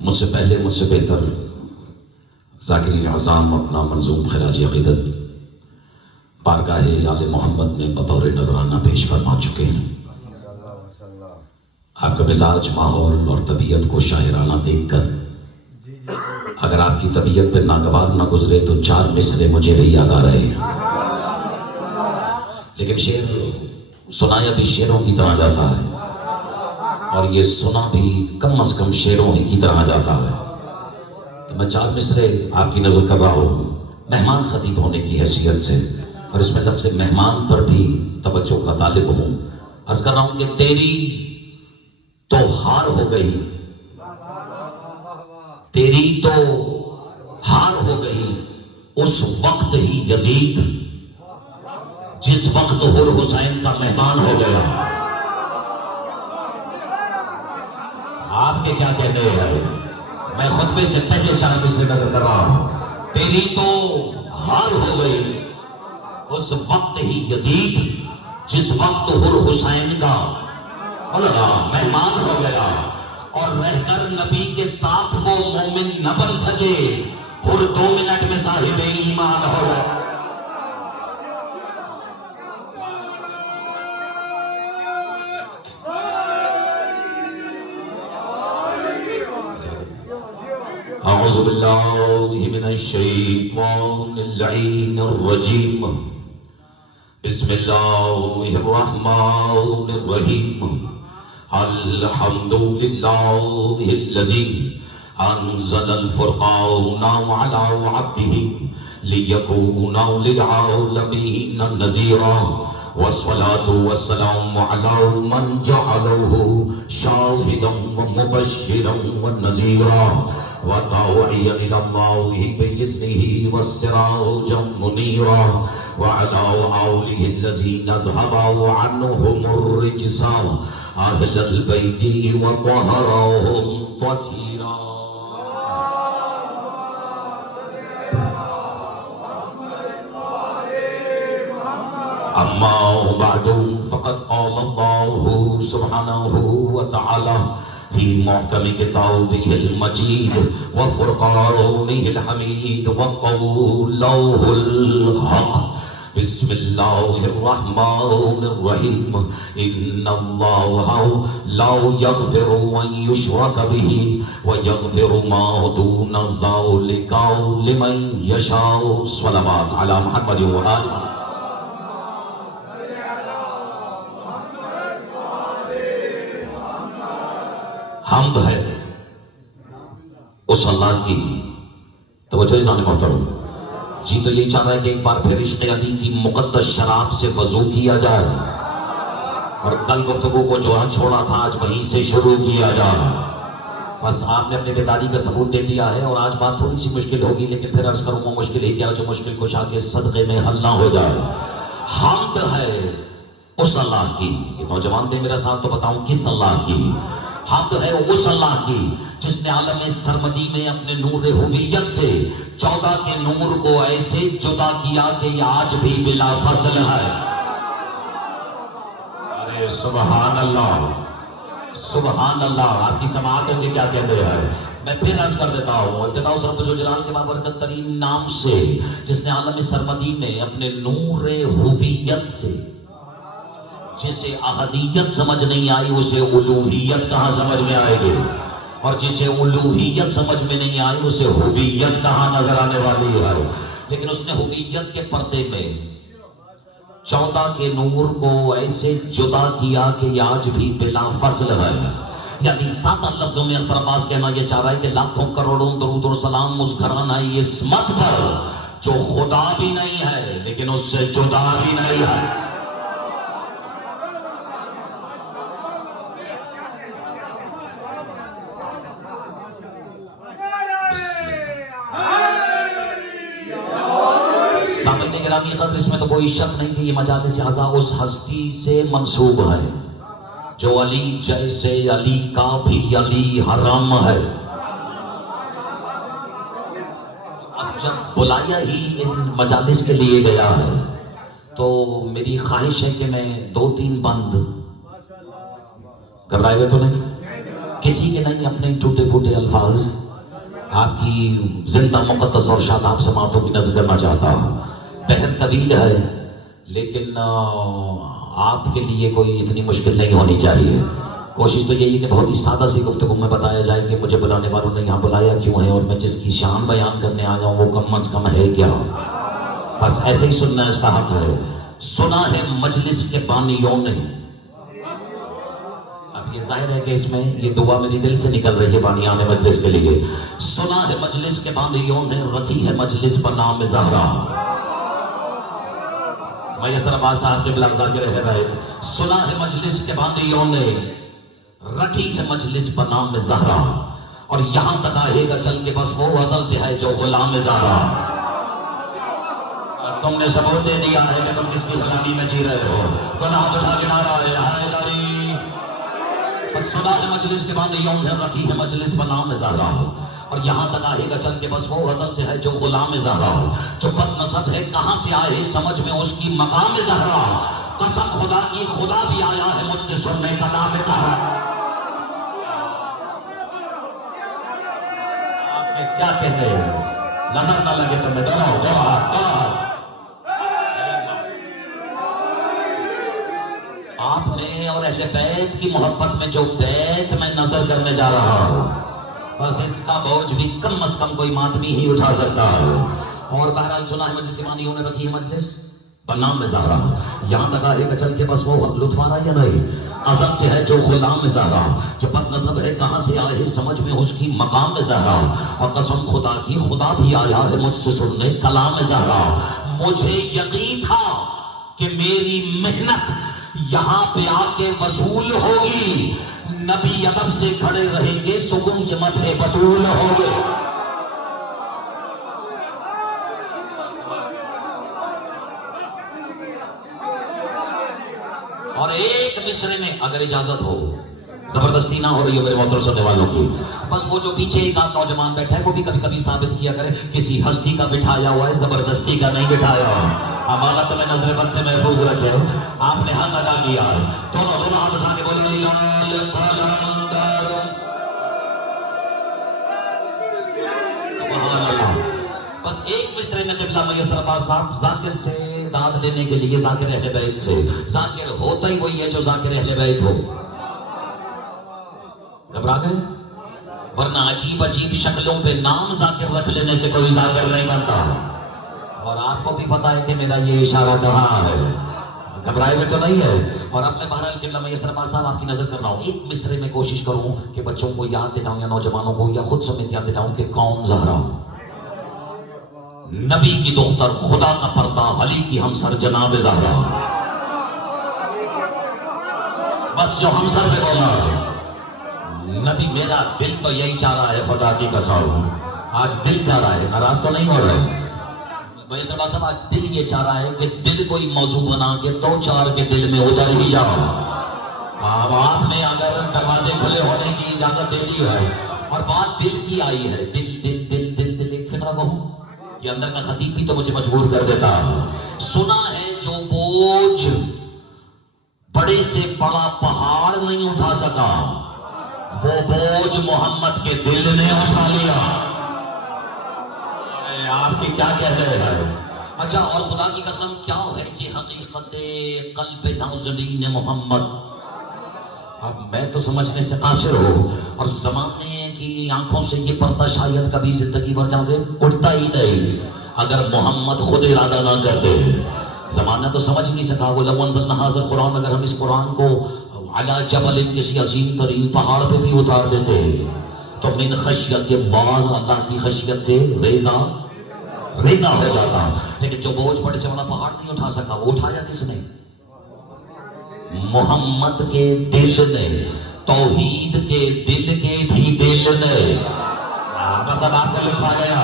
مجھ سے پہلے مجھ سے بہتر ذاکرین اعظام اپنا منظوم خراج عقیدت بارگاہ آل محمد میں بطور نذرانہ پیش فرما چکے ہیں۔ آپ کا مزاج، ماحول اور طبیعت کو شاعرانہ دیکھ کر اگر آپ کی طبیعت پہ ناگوار نہ گزرے تو 4 مصرے مجھے بھی یاد آ رہے ہیں، لیکن شعر سنایا بھی شعروں کی طرح جاتا ہے اور یہ سنا بھی کم از کم شعروں ہی کی طرح جاتا ہے۔ تو میں 4 مصرے آپ کی نظر کر رہا ہوں مہمان خطیب ہونے کی حیثیت سے، اور اس میں لفظ مہمان پر بھی توجہ کا طالب ہوں۔ عرض کر رہا ہوں کہ تیری تو ہار ہو گئی، تیری تو ہار ہو گئی اس وقت ہی یزید جس وقت حر حسین کا مہمان ہو گیا۔ آپ کے کیا کہنے ہیں؟ میں خطبے سے پہلے 4 مصرے نظر کر رہا ہوں۔ تیری تو ہار ہو گئی اس وقت ہی یزید جس وقت حر حسین کا مہمان ہو گیا، اور رہ کر نبی کے ساتھ وہ مومن نہ بن سکے، حر 2 منٹ میں صاحب ایمان ہو گیا۔ اعوذ باللہ من الشیطان اللعین الرجیم، بسم اللہ الرحمن الرحیم، الحمدللہ الذی انزل الفرقان علی عبدہ لیکون للعالمین نذیرا، والصلاة والسلام علی من جعلہ شاہدا ومبشرا ونذیرا وداعیا الی اللہ بإذنہ وسراجا منیرا، وعلی آلہ الذین اذھبوا عنہم الرجس اہل البیت وطہرہم تطہیرا۔ اما بعد فقد قال اللہ سبحانہ وتعالی فی محکم کتابہ المجید وفرقانہ الحمید وقولہ الحق، بسم اللہ الرحمن الرحیم، ان اللہ لا یغفر ان یشرک بہ ویغفر ما دون ذلک لمن یشاء۔ صلوات علی محمد و آل محمد۔ حمد ہے اس اللہ کی، توجہ انسان محترم جی تو یہ چاہ رہا ہے کہ ایک بار پھر عشق علی کی مقدس شراب سے وضو کیا جائے، اور کل گفتگو کو جو چھوڑا تھا آج وہیں سے شروع کیا جائے۔ بس آپ نے اپنے بیداری کا ثبوت دے دیا ہے، اور آج بات تھوڑی سی مشکل ہوگی، لیکن پھر عرض کروں گا مشکل ہی کیا جو مشکل کشا کے صدقے میں حل نہ ہو جائے۔ حمد ہے اس اللہ کی، یہ نوجوان دے میرا ساتھ تو بتاؤں کس اللہ کی؟ حمد ہے اس اللہ کی جس نے عالم سرمدی میں اپنے نور ہویت سے 14 کے نور کو ایسے جدا کیا کہ یہ آج بھی بلا فصل ہے۔ ارے سبحان اللہ، سبحان اللہ، آپ کی سماعت ہوں گے کیا کہتے ہیں؟ میں پھر عرض کر دیتا ہوں، ابتدا اس رب ذوالجلال کے بابرکت ترین نام سے جس نے عالم سرمدی میں اپنے نور ہویت سے جسے احدیت سمجھ نہیں آئی اسے الوہیت کہاں سمجھ میں آئے گی، اور جسے الوہیت سمجھ میں نہیں آئی اسے ہویت کہاں نظر آنے والی ہے۔ لیکن اس نے ہویت کے پردے میں 14 کے نور کو ایسے جدا کیا کہ یہ آج بھی بلا فصل ہے۔ یعنی سادہ لفظوں میں اختر عباس کہنا یہ چاہ رہا ہے کہ لاکھوں کروڑوں درود و سلام اس گھرانہ عصمت پر جو خدا بھی نہیں ہے لیکن اس سے جدا بھی نہیں ہے۔ سامعین گرامی قدر، اس میں تو کوئی شک نہیں کہ یہ مجالس اعضاء اس ہستی سے منسوب ہے جو علی جیسے علی کا بھی علی حرام ہے۔ اب جب بلایا ہی ان مجالس کے لیے گیا ہے تو میری خواہش ہے کہ میں 2-3 بند گھبرائے ہوئے تو نہیں، کسی کے نہیں اپنے ٹوٹے پھوٹے الفاظ آپ کی زندہ مقدس اور شاداب سماعتوں کی نظر کرنا چاہتا ہوں. بہت طویل ہے لیکن آپ کے لیے کوئی اتنی مشکل نہیں ہونی چاہیے. کوشش تو یہی ہے کہ بہت ہی سادہ سی گفتگو میں بتایا جائے کہ مجھے بلانے والوں نے یہاں بلایا کیوں ہے اور میں جس کی شان بیان کرنے آیا ہوں وہ کم از کم ہے کیا. بس ایسے ہی سننا اس کا حق ہے. سنا ہے مجلس کے بانیوں نے. اب یہ ظاہر ہے کہ اس میں یہ دعا میری دل سے نکل رہی ہے بانیان مجلس کے لیے. سنا ہے مجلس کے بانیوں نے رکھی ہے مجلس بنام زہرا. میسر عباس صاحب کے بلغ ذاکر اہل بیت. سنا ہے مجلس کے بانیوں نے رکھی ہے مجلس بنام زہرا اور یہاں تک آئے گا چل کے بس وہ ازل سے ہے جو غلام زہرا. تم نے ثبوت دے دیا ہے کہ تم کس کی غلامی میں جی رہے ہو. تو ہاتھ اٹھا کے نعرہ ہے حیدری. بس سنا ہے مجلس کے بانیوں نے رکھی ہے مجلس بنام زہرا اور یہاں تک آئے گا چل کے بس وہ غزل سے ہے جو غلام زہرا ہو. جو بد نسب ہے کہاں سے آئے سمجھ میں اس کی مقام زہرا. قسم خدا کی خدا بھی آیا ہے مجھ سے سننے کا نام زہرا. آپ کے کیا کہتے ہیں نظر نہ لگے تمہیں. دونوں ہاتھ. آپ نے اور اہل بیت کی محبت میں جو بیت میں نظر کرنے جا رہا ہوں بس اس کا بوجھ بھی کم از کم کوئی ماتمی ہی اٹھا سکتا ہے. اور بہرحال سنا ہے مجلس ایمانیوں نے رکھی ہے مجلس بنام زہرا. یہاں تک آئے گا چل کے بس وہ لطف آ رہا یا نہیں. ازل سے ہے جو غلام زہرا. جو بد نسب ہے کہاں سے آئے سمجھ میں اس کی مقام زہرا. اور قسم خدا کی خدا بھی آیا ہے مجھ سے سننے کلام زہرا. مجھے یقین تھا کہ میری محنت یہاں پہ آ کے وصول ہوگی. نبی ادب سے کھڑے رہیں گے سکون سے مدح بطول ہوگے. اور ایک مصرے میں اگر اجازت ہو زبردستی نہ ہو رہی ہو میرے محترم سننے والوں کی بس وہ جو پیچھے ایک آدھ نوجوان بیٹھا ہے وہ بھی کبھی کبھی ثابت کیا کرے کسی ہستی کا بٹھایا ہوا ہے زبردستی کا نہیں بٹھایا. امانت میں نظر بد سے محفوظ رکھے. آپ نے حق ادا کیا ہے. دونوں ہاتھ اٹھا کے بولے لال قلندر. سبحان اللہ. بس ایک مصرے میں قبلہ میسر عباس صاحب ذاکر سے داد لینے کے لیے ذاکر اہل بیت سے. ذاکر ہوتا ہی وہی ہے جو ذاکر اہل بیت ہو. گھبرا گئے؟ ورنہ عجیب عجیب شکلوں پہ نام ذاکر رکھ لینے سے کوئی ذاکر نہیں بنتا. اور آپ کو بھی پتا ہے کہ میرا یہ اشارہ کہاں ہے. گھبرائے ہوئے تو نہیں ہے. اور اپنے بہرحال قبلہ میسر عباس صاحب آپ کی نظر کر رہا ہوں. ایک مصرے میں کوشش کروں کہ بچوں کو یاد دلاؤں یا نوجوانوں کو یا خود سمیت یاد دلاؤں کہ کون زہرا. نبی کی دختر خدا کا پردہ علی کی ہمسر جناب زہرا. بس جو ہمسر پہ بولا نبی میرا دل تو یہی چاہ رہا ہے خدا کی قسم. آج دل چاہ رہا ہے ناراض تو نہیں ہو رہے. میسر عباس صاحب آج دل یہ چاہ رہا ہے کہ دل کوئی موضوع بنا کے دو چار کے دل میں اتر ہی جاؤ. اب آپ نے اگر دروازے کھلے ہونے کی اجازت دے دی ہے اور بات دل کی آئی ہے دل دل دل دل دل ایک فکرہ کہوں یہ اندر کا خطیب بھی تو مجھے مجبور کر دیتا. سنا ہے جو بوجھ بڑے سے بڑا پہاڑ نہیں اٹھا سکا وہ بوجھ محمد کے دل نے اٹھا لیا. آپ کی کیا کہتے ہیں. اچھا اور خدا کی قسم کیا ہے یہ حقیقت قلب ناظرین محمد. اب میں تو سمجھنے سے قاصر ہوں اور زمانے کی آنکھوں سے یہ پردہ شاید کبھی زندگی بھر جہاں سے اٹھتا ہی نہیں اگر محمد خود ارادہ نہ کر دے. زمانہ تو سمجھ نہیں سکا. وہ لو انزلنا ھذا القرآن اگر ہم اس قرآن کو علی جبل کسی عظیم ترین پہاڑ پہ بھی اتار دیتے تو من خشیت اللہ اللہ کی خشیت سے ریزہ ہو جاتا. لیکن جو بوجھ بڑے سے بڑا پہاڑ نہیں اٹھا سکا وہ اٹھایا کس نے؟ محمد کے دل نے. توحید کے دل کے بھی دل نے. بس اب آپ کو لکھا گیا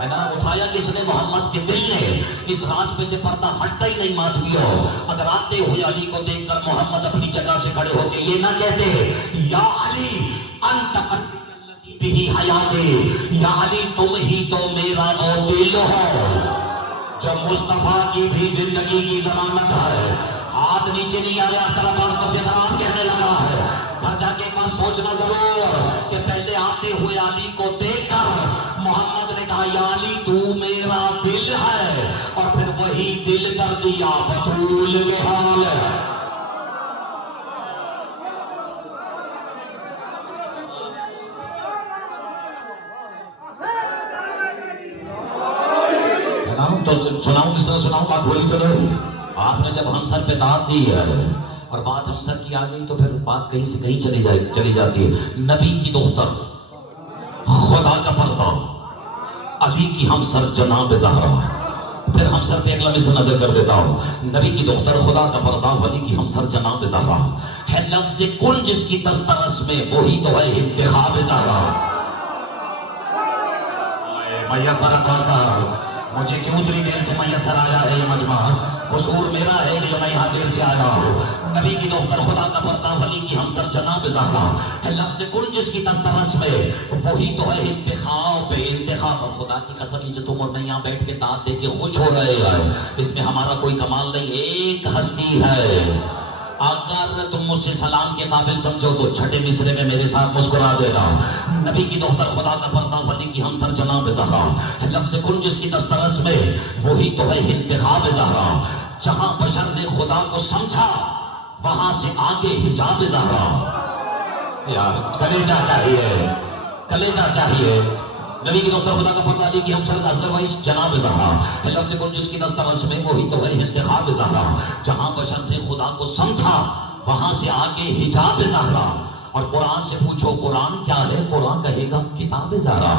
ہے نا. اٹھایا کس نے؟ محمد کے دل نے. اس راز پہ سے پردہ ہٹتا ہی نہیں ماتمیوں. اگر آتے ہوئے علی کو دیکھ کر محمد اپنی جگہ سے کھڑے ہو کے یہ نہ کہتے یا علی انت قلبی بھی حیاتے. یا علی تم ہی تو میرا وہ دل ہو جو مصطفیٰ کی بھی زندگی کی ضمانت ہے. ہاتھ نیچے نہیں آیا طرح باز تو فقران کہنے لگا ہے. گھر جا کے ایک بار سوچنا ضرور کہ پہلے آتے ہوئے علی کو دیکھ کر محمد نے کہا یا علی تو میرا دل ہے، اور پھر وہی دل کر دیا بطول کے حال ہے نا؟ تو سناؤں کس طرح سناؤں؟ بات بولی تو نہیں. آپ نے جب ہم سر پہ داد دی ہے اور بات ہم سر کی آ گئی تو پھر بات کہیں سے کہیں چلی جاتی ہے. نبی کی دختر، خدا کا پردہ، علی کی ہم سر جناب زہرا. پھر ہم سر پہ ایک لمحے سے نظر کر دیتا ہوں. نبی کی دختر، خدا کا پردہ، ولی کی ہم سر جناب زہرا ہے. لفظ کن جس کی دسترس میں وہی تو ہے انتخاب زہرا. میسر پاسا مجھے کیوں اتنی دیر سے میسر آیا ہے یہ مجمع؟ قصور میرا ہے کہ میں یہاں دیر سے آیا ہوں. نبی کی دختر، خدا کا پردہ، ولی کی ہم سر جناب زہرا ہے. لفظ کن جس کی دسترس میں وہی تو ہے انتخاب. انتخاب. اور خدا کی قسم جو تم اور میں یہاں بیٹھ کے داد دے کے خوش ہو رہے ہیں، اس میں ہمارا کوئی کمال نہیں. ایک ہستی ہے. اگر تم مجھ سے سلام کے قابل سمجھو تو چھٹے مصرے میں میرے ساتھ مسکرا دینا. نبی کی دختر، خدا کا پردہ، ولی کی ہم سر جناب زہرا. لفظ کن جس کی دسترس میں وہی تو ہے انتخاب زہرا. جہاں بشر نے خدا کو سمجھا وہاں سے آگے حجاب زہرا. یار کلیجہ چاہیے، کلیجہ چاہیے. نبی کی دختر، خدا کا پردہ، علی کی ہم سر ازروائش جناب زہرا. لفظ کن جس کی دسترس میں وہی تو ہے انتخاب زہرا. جہاں بشر نے خدا کو سمجھا وہاں سے آگے حجاب زہرا. اور قرآن سے پوچھو قرآن کیا ہے؟ قرآن کہے گا کتاب زہرا.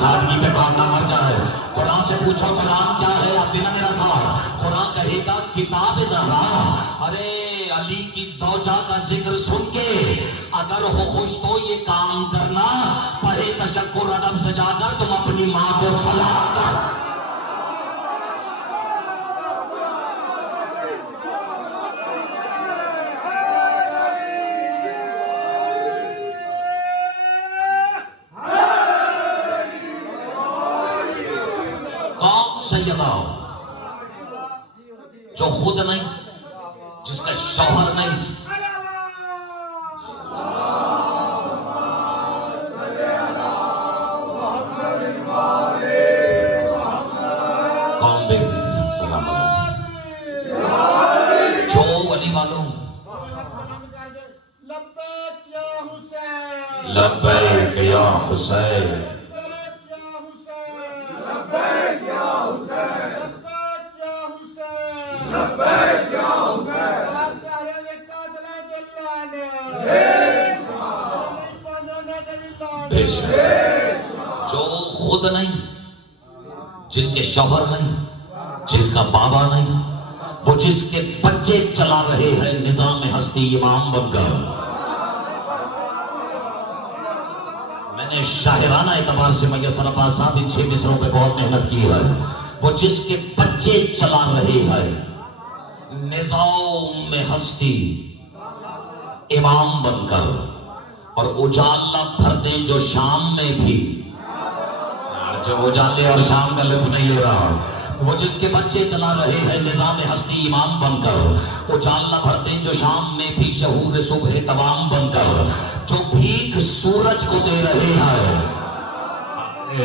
سادگی پہ کام نہ مر جائے. قرآن سے پوچھو قرآن کیا ہے؟ اب دینا میرا ساتھ. قرآن کہے گا کتاب زہرا. ارے علی کی زوجہ کا ذکر سن کے اگر ہو خوش تو یہ کام کرنا، پڑھے تشکر ادب سجا کر تم اپنی ماں کو سلام کر. کون سیدہ جو خود نہیں، جس کا شوہر نہیں، کون بیٹی سلام علیکم، جو ولی والوں لبیک یا حسین، جو خود نہیں، جن کے شوہر نہیں، جس کا بابا نہیں، وہ جس کے بچے چلا رہے ہیں نظام ہستی امام بن کر. میں نے شاعرانہ اعتبار سے میسر عباس صاحب ان 6 مصروں پہ بہت محنت کی ہے. وہ جس کے بچے چلا رہے ہیں نظام ہستی امام بن کر، اور اجالا بھر دیں جو شام میں بھی. جو اجالے اور شام کا لطف نہیں لے رہا، وہ جس کے بچے چلا رہے ہیں نظام ہستی امام بن کر، اجالا بھر دیں جو شام میں بھی شہور صبح تمام بن کر. جو بھیک سورج کو دے رہے ہیں،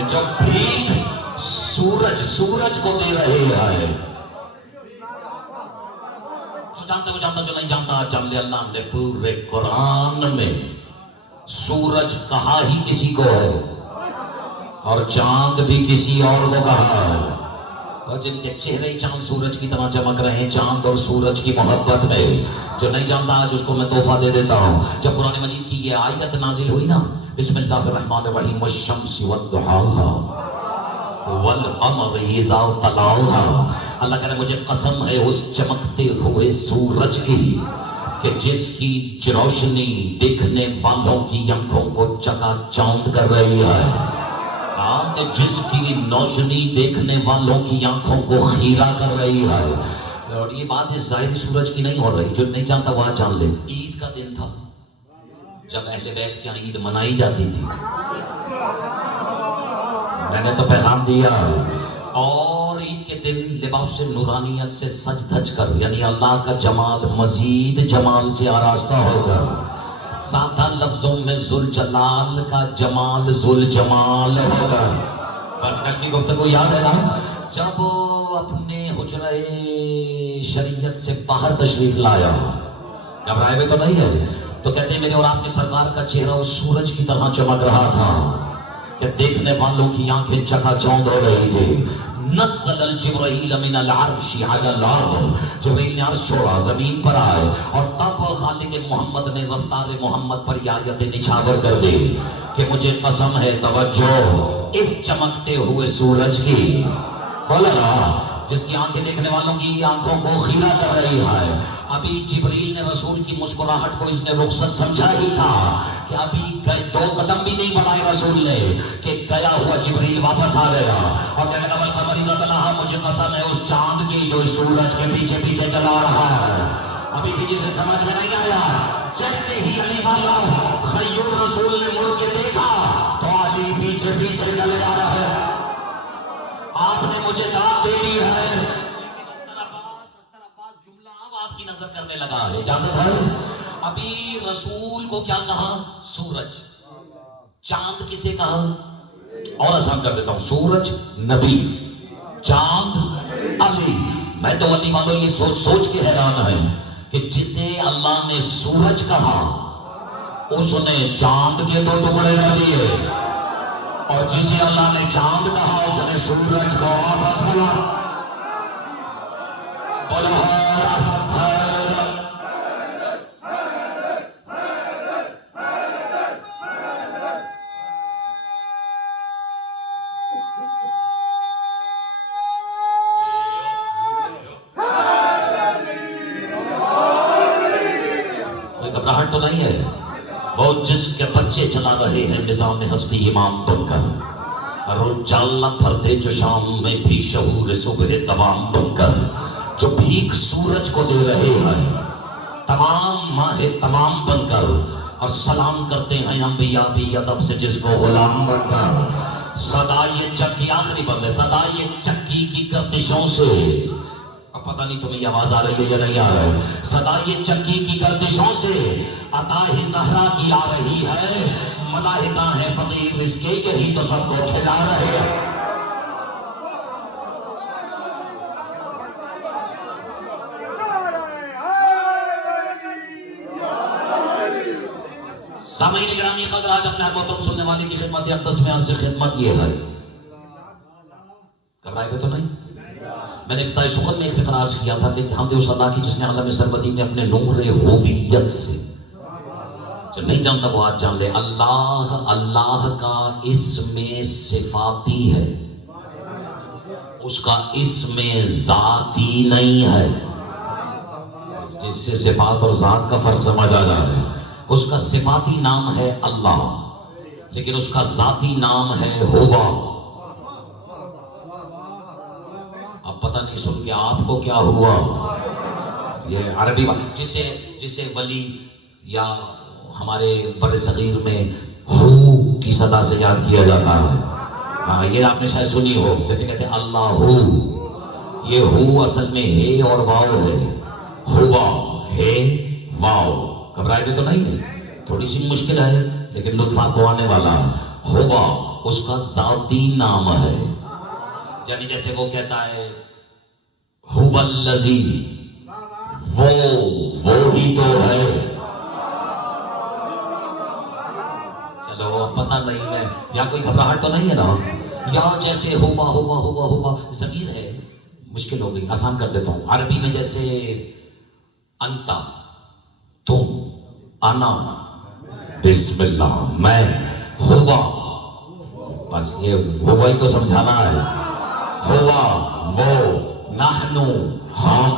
جو بھیک سورج کو دے رہے ہیں. جو جانتا وہ جانتا، جو نہیں جانتا جان لے. اللہ نے پورے قرآن میں سورج کہا ہی کسی کو ہے اور چاند بھی کسی اور کو کہا ہے. اور جن کے چہرے چاند سورج کی طرح چمک رہے ہیں چاند اور سورج کی محبت میں، جو نہیں جانتا آج اس کو میں تحفہ دے دیتا ہوں. جب قرآن مجید کی یہ آیت نازل ہوئی نا، بسم اللہ الرحمن الرحیم، والشمس والضحاها والقمر اذا تلاها، اللہ کہہ رہے مجھے قسم ہے اس چمکتے ہوئے سورج کی کہ جس کی روشنی دیکھنے والوں کی آنکھوں کو چکا چوند کر رہی ہے. کہ جس کی روشنی دیکھنے والوں کی آنکھوں کو خیرہ کر رہی ہے. اور یہ بات اس ظاہری سورج کی نہیں ہو رہی. جو نہیں جانتا وہ آج جان لے. عید کا دن تھا جب اہل بیت کی عید منائی جاتی تھی. میں نے تو پیغام دیا، اور عید کے دن لباس نورانیت سے سج دھج کر، یعنی اللہ کا جمال مزید جمال سے آراستہ ہو کر، سادہ لفظوں میں ذوالجلال کا جمال ذوالجمال ہو کر، بس کل کی گفتگو یاد ہے نا، جب اپنے حجرہ شریعت سے باہر تشریف لایا، گھبرائے ہوئے تو نہیں ہے، تو کہتے ہیں میرے اور آپ کے سرکار کا چہرہ اس سورج کی طرح چمک رہا تھا کہ دیکھنے والوں کی آنکھیں چکا چوند ہو رہی تھی۔ نزل الجبرائیل من العرش علی الارض، جبرائیل نے عرش چھوڑا، زمین پر آئے، اور تب خالق محمد نے رفتار محمد پر یہ آیت نچھاور کر دی کہ مجھے قسم ہے توجہ اس چمکتے ہوئے سورج کی، بولا نا، جس کی آنکھیں دیکھنے والوں کی آنکھوں کو خیرہ کر رہی ہے۔ ابھی جبریل نے رسول کی مسکراہٹ کو اس نے رخصت سمجھا ہی تھا کہ ابھی دو قدم بھی نہیں بڑھائے رسول نے کہ گیا ہوا جبریل واپس آ گیا اور کہنے لگا بالقمر اذا تلاہا، مجھے قسم ہے اس چاند کی جو اس سورج کے پیچھے پیچھے چلا رہا ہے۔ ابھی بھی جسے سمجھ میں نہیں آیا، جیسے ہی علی والا خیور رسول نے مڑ کے دیکھا تو علی پیچھے پیچھے چلے آ رہا ہے۔ آپ نے مجھے داد دے دی ہے، جملہ اب آپ کی نظر کرنے لگا ہے، اجازت ہے؟ ابھی رسول کو کیا کہا؟ سورج۔ چاند کسے کہا؟ اور آسان کر دیتا ہوں، سورج نبی، چاند علی۔ میں تو علی والوں یہ سوچ کے حیران ہے کہ جسے اللہ نے سورج کہا اس نے چاند کے دو ٹکڑے کر دیے، اور جسے اللہ نے چاند کہا اس نے سورج کو واپس بولا۔ کوئی گھبراہٹ تو نہیں ہے؟ بہت جس کے بچے چلا رہے ہیں نظام ہستی امام بن کر، روز جالنا پھرتے جو شام میں بھی شعور صبح دوام بن کر، جو بھیک سورج کو دے رہے ہیں تمام ماہ تمام بن کر، اور سلام کرتے ہیں انبیاء بھی ادب سے جس کو غلام بن کر۔ صدائے چکی، آخری بند ہے، صدائے چکی کی گردشوں سے، اب پتہ نہیں تمہیں یہ آواز آ رہی ہے یا نہیں آ رہا ہے، صدائے چکی کی گردشوں سے عطا زہرا کی آ رہی ہے، ملائکہ ہیں فقیر اس کے، یہی تو سب کو کھلا رہے ہیں۔ سامعین گرامی، قدر آج اپنے محترم سننے والے کی خدمت اقدس میں عرض خدمت یہ ہے، گھبرائے ہوئے تو نہیں؟ میں نے ابتدائی سخن میں ایک فقرہ عرض کیا تھا کہ حمد اس اللہ کی جس نے عالم سرمدی میں اپنے نور ہویت سے، جو نہیں جانتا وہ آج جان لے، اللہ اللہ کا اسم صفاتی ہے، اس کا اسم ذاتی نہیں ہے، جس سے صفات اور ذات کا فرق سمجھ آ رہا ہے۔ اس کا صفاتی نام ہے اللہ، لیکن اس کا ذاتی نام ہے ہوا۔ اب پتہ نہیں سن کے آپ کو کیا ہوا، یہ عربی بات جسے ولی یا ہمارے بر صغیر میں ہو کی صدا سے یاد کیا جاتا ہے، ہاں یہ آپ نے شاید سنی ہو، جیسے کہتے ہیں اللہ ہو، یہ ہو اصل میں ہے اور واو ہے، ہوا ہے واو۔ گھبرائے ہوئے تو نہیں ہے؟ تھوڑی سی مشکل ہے لیکن لطف آپ کو آنے والا ہے۔ ہوا اس کا ذاتی نام ہے، یعنی جیسے وہ کہتا ہے ہوا الذی، وہ ہی تو ہے۔ چلو پتہ نہیں ہے، یا کوئی گھبراہٹ تو نہیں ہے نا؟ یا جیسے ہوا ضمیر ہے، مشکل ہو گئی، آسان کر دیتا ہوں۔ عربی میں جیسے انتا، تم، انا، بسم اللہ، میں، ہوا، بس یہ ہوا ہی تو سمجھانا ہے، ہوا وہ، نحنو ہم،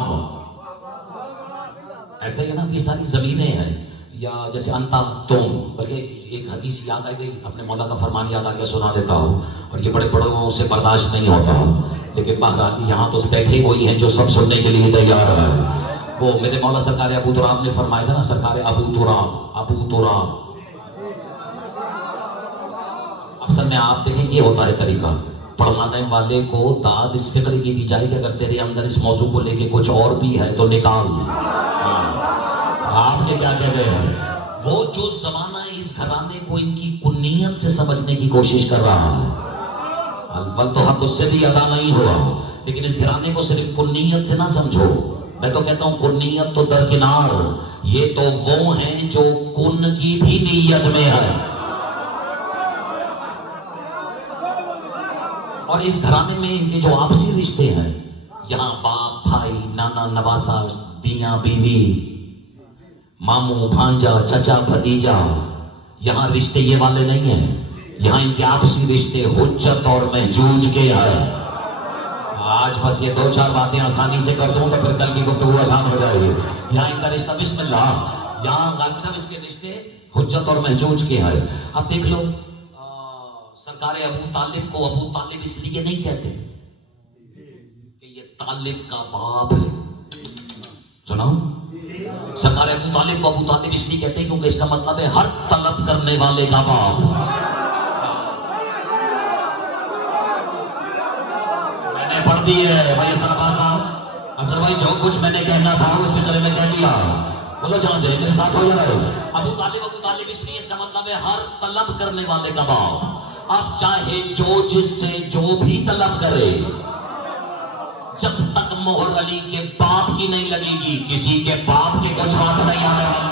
ایسے ہی نا یہ ساری زمینیں ہیں۔ یا جیسے انتا تم، بلکہ ایک حدیث یاد آ گئی، اپنے مولا کا فرمان یاد آ گیا، سنا دیتا ہوں، اور یہ بڑے بڑوں سے برداشت نہیں ہوتا، لیکن بہرحال یہاں تو بیٹھے وہی ہیں جو سب سننے کے لیے تیار ہے۔ وہ میرے مولا سرکار ابو تراب نے فرمایا تھا نا، سرکار ابو تراب، اصل میں آپ دیکھیں یہ ہوتا ہے طریقہ، پڑھانے والے کو داد اس فکر کی دی جائے کہ اگر تیرے اندر اس موضوع کو لے کے کچھ اور بھی ہے تو نکال. آپ کے کیا کہتے ہیں؟ وہ جو زمانہ اس گھرانے کو ان کی کنیت سے سمجھنے کی کوشش کر رہا ہے، البل تو حق اس سے بھی ادا نہیں ہوا، لیکن اس گھرانے کو صرف کنیت سے نہ سمجھو. میں تو کہتا ہوں کنیت تو درکنار، یہ تو وہ ہیں جو کن کی بھی نیت میں ہے. اور اس گھرانے میں ان کے جو آپسی رشتے ہیں، یہاں باپ بھائی، نانا نواسا، میاں بیوی، ماموں بھانجا، چچا بھتیجا، یہاں رشتے یہ والے نہیں ہیں. یہاں ان کے آپسی رشتے حجت اور محجوج کے ہیں. آج بس یہ 2-4 باتیں آسانی سے کر دوں تو پھر کل کی گفتگو آسان ہو جائے گی. یہاں ان کا رشتہ بسم اللہ، یہاں غازی صاحب اس کے رشتے حجت اور محجوج کے ہیں. اب دیکھ لو، سرکار ابو طالب کو ابو طالب اس لیے نہیں کہتے کہ یہ طالب کا باپ ہے. سنو، سرکار ابو طالب کو ابو طالب اس لیے کہتے ہیں کیونکہ اس کا مطلب ہے ہر طلب کرنے والے کا باپ. میں نے پڑھ دی ہے بھائی اثر صاحب، اثر بھائی جو کچھ میں نے کہنا تھا اس فکر میں کہہ دیا. بولو جہاں سے میرے ساتھ ہو جائے. ابو طالب اس لیے، اس کا مطلب ہے ہر طلب کرنے والے کا باپ. اب چاہے جو جس سے جو بھی طلب کرے، جب تک مہر علی کے باپ کی نہیں لگے گی کسی کے باپ کے کچھ ہاتھ نہیں آنے والا.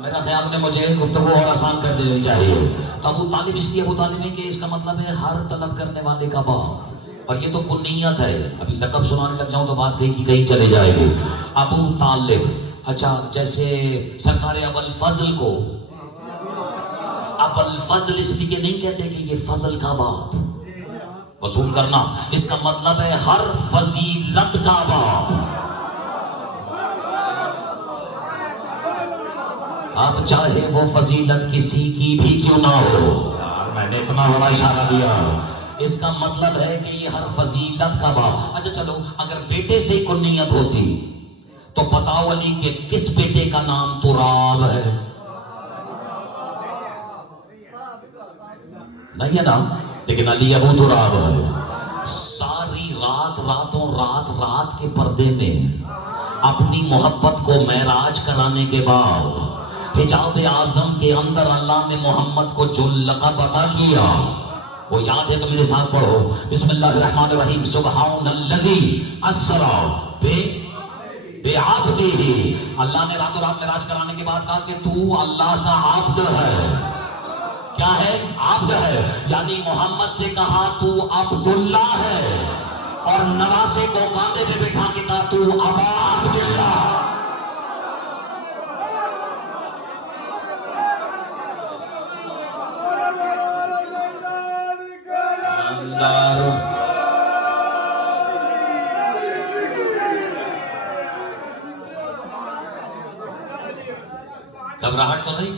میرا خیال میں مجھے گفتگو اور آسان کر دینی چاہیے. تو ابو طالب اس لیے ابو طالب ہے کہ اس کا مطلب ہے ہر طلب کرنے والے کا باپ. اور یہ تو کنیت ہے. ابھی لقب سنانے لگ جاؤں تو بات کہیں کی کہیں چلے جائے گی. ابو طالب، اچھا جیسے سرکار ابوالفضل کو ابوالفضل اس لیے نہیں کہتے کہ یہ فضل کا باپ. وصول کرنا، اس کا مطلب ہے ہر فضیلت کا باپ. اب چاہے وہ فضیلت کسی کی بھی کیوں نہ ہو، میں نے اتنا بڑا اشارہ دیا، اس کا مطلب ہے کہ یہ ہر فضیلت کا باپ. اچھا چلو، اگر بیٹے سے کنیت ہوتی تو بتاؤ علی کہ کس بیٹے کا نام تراب ہے؟ نہیں ہے نا، لیکن علی ابو تراب ہے. ساری رات کے پردے میں اپنی محبت کو معراج کرانے کے بعد حجاب اعظم کے اندر اللہ نے محمد کو جو لقب عطا کیا وہ یاد ہے تو میرے ساتھ پڑھو. بسم اللہ الرحمن الرحیم. سبحان الذی اسری بعبدہ. اللہ نے رات معراج کرانے کے بعد کہا کہ تو اللہ کا عبد ہے. کیا ہے؟ عبد ہے. یعنی محمد سے کہا تو عبداللہ ہے، اور نواسے کو کاندھے پہ بٹھا کے کہا تو ابا عبداللہ. گھبراہٹ تو نہیں؟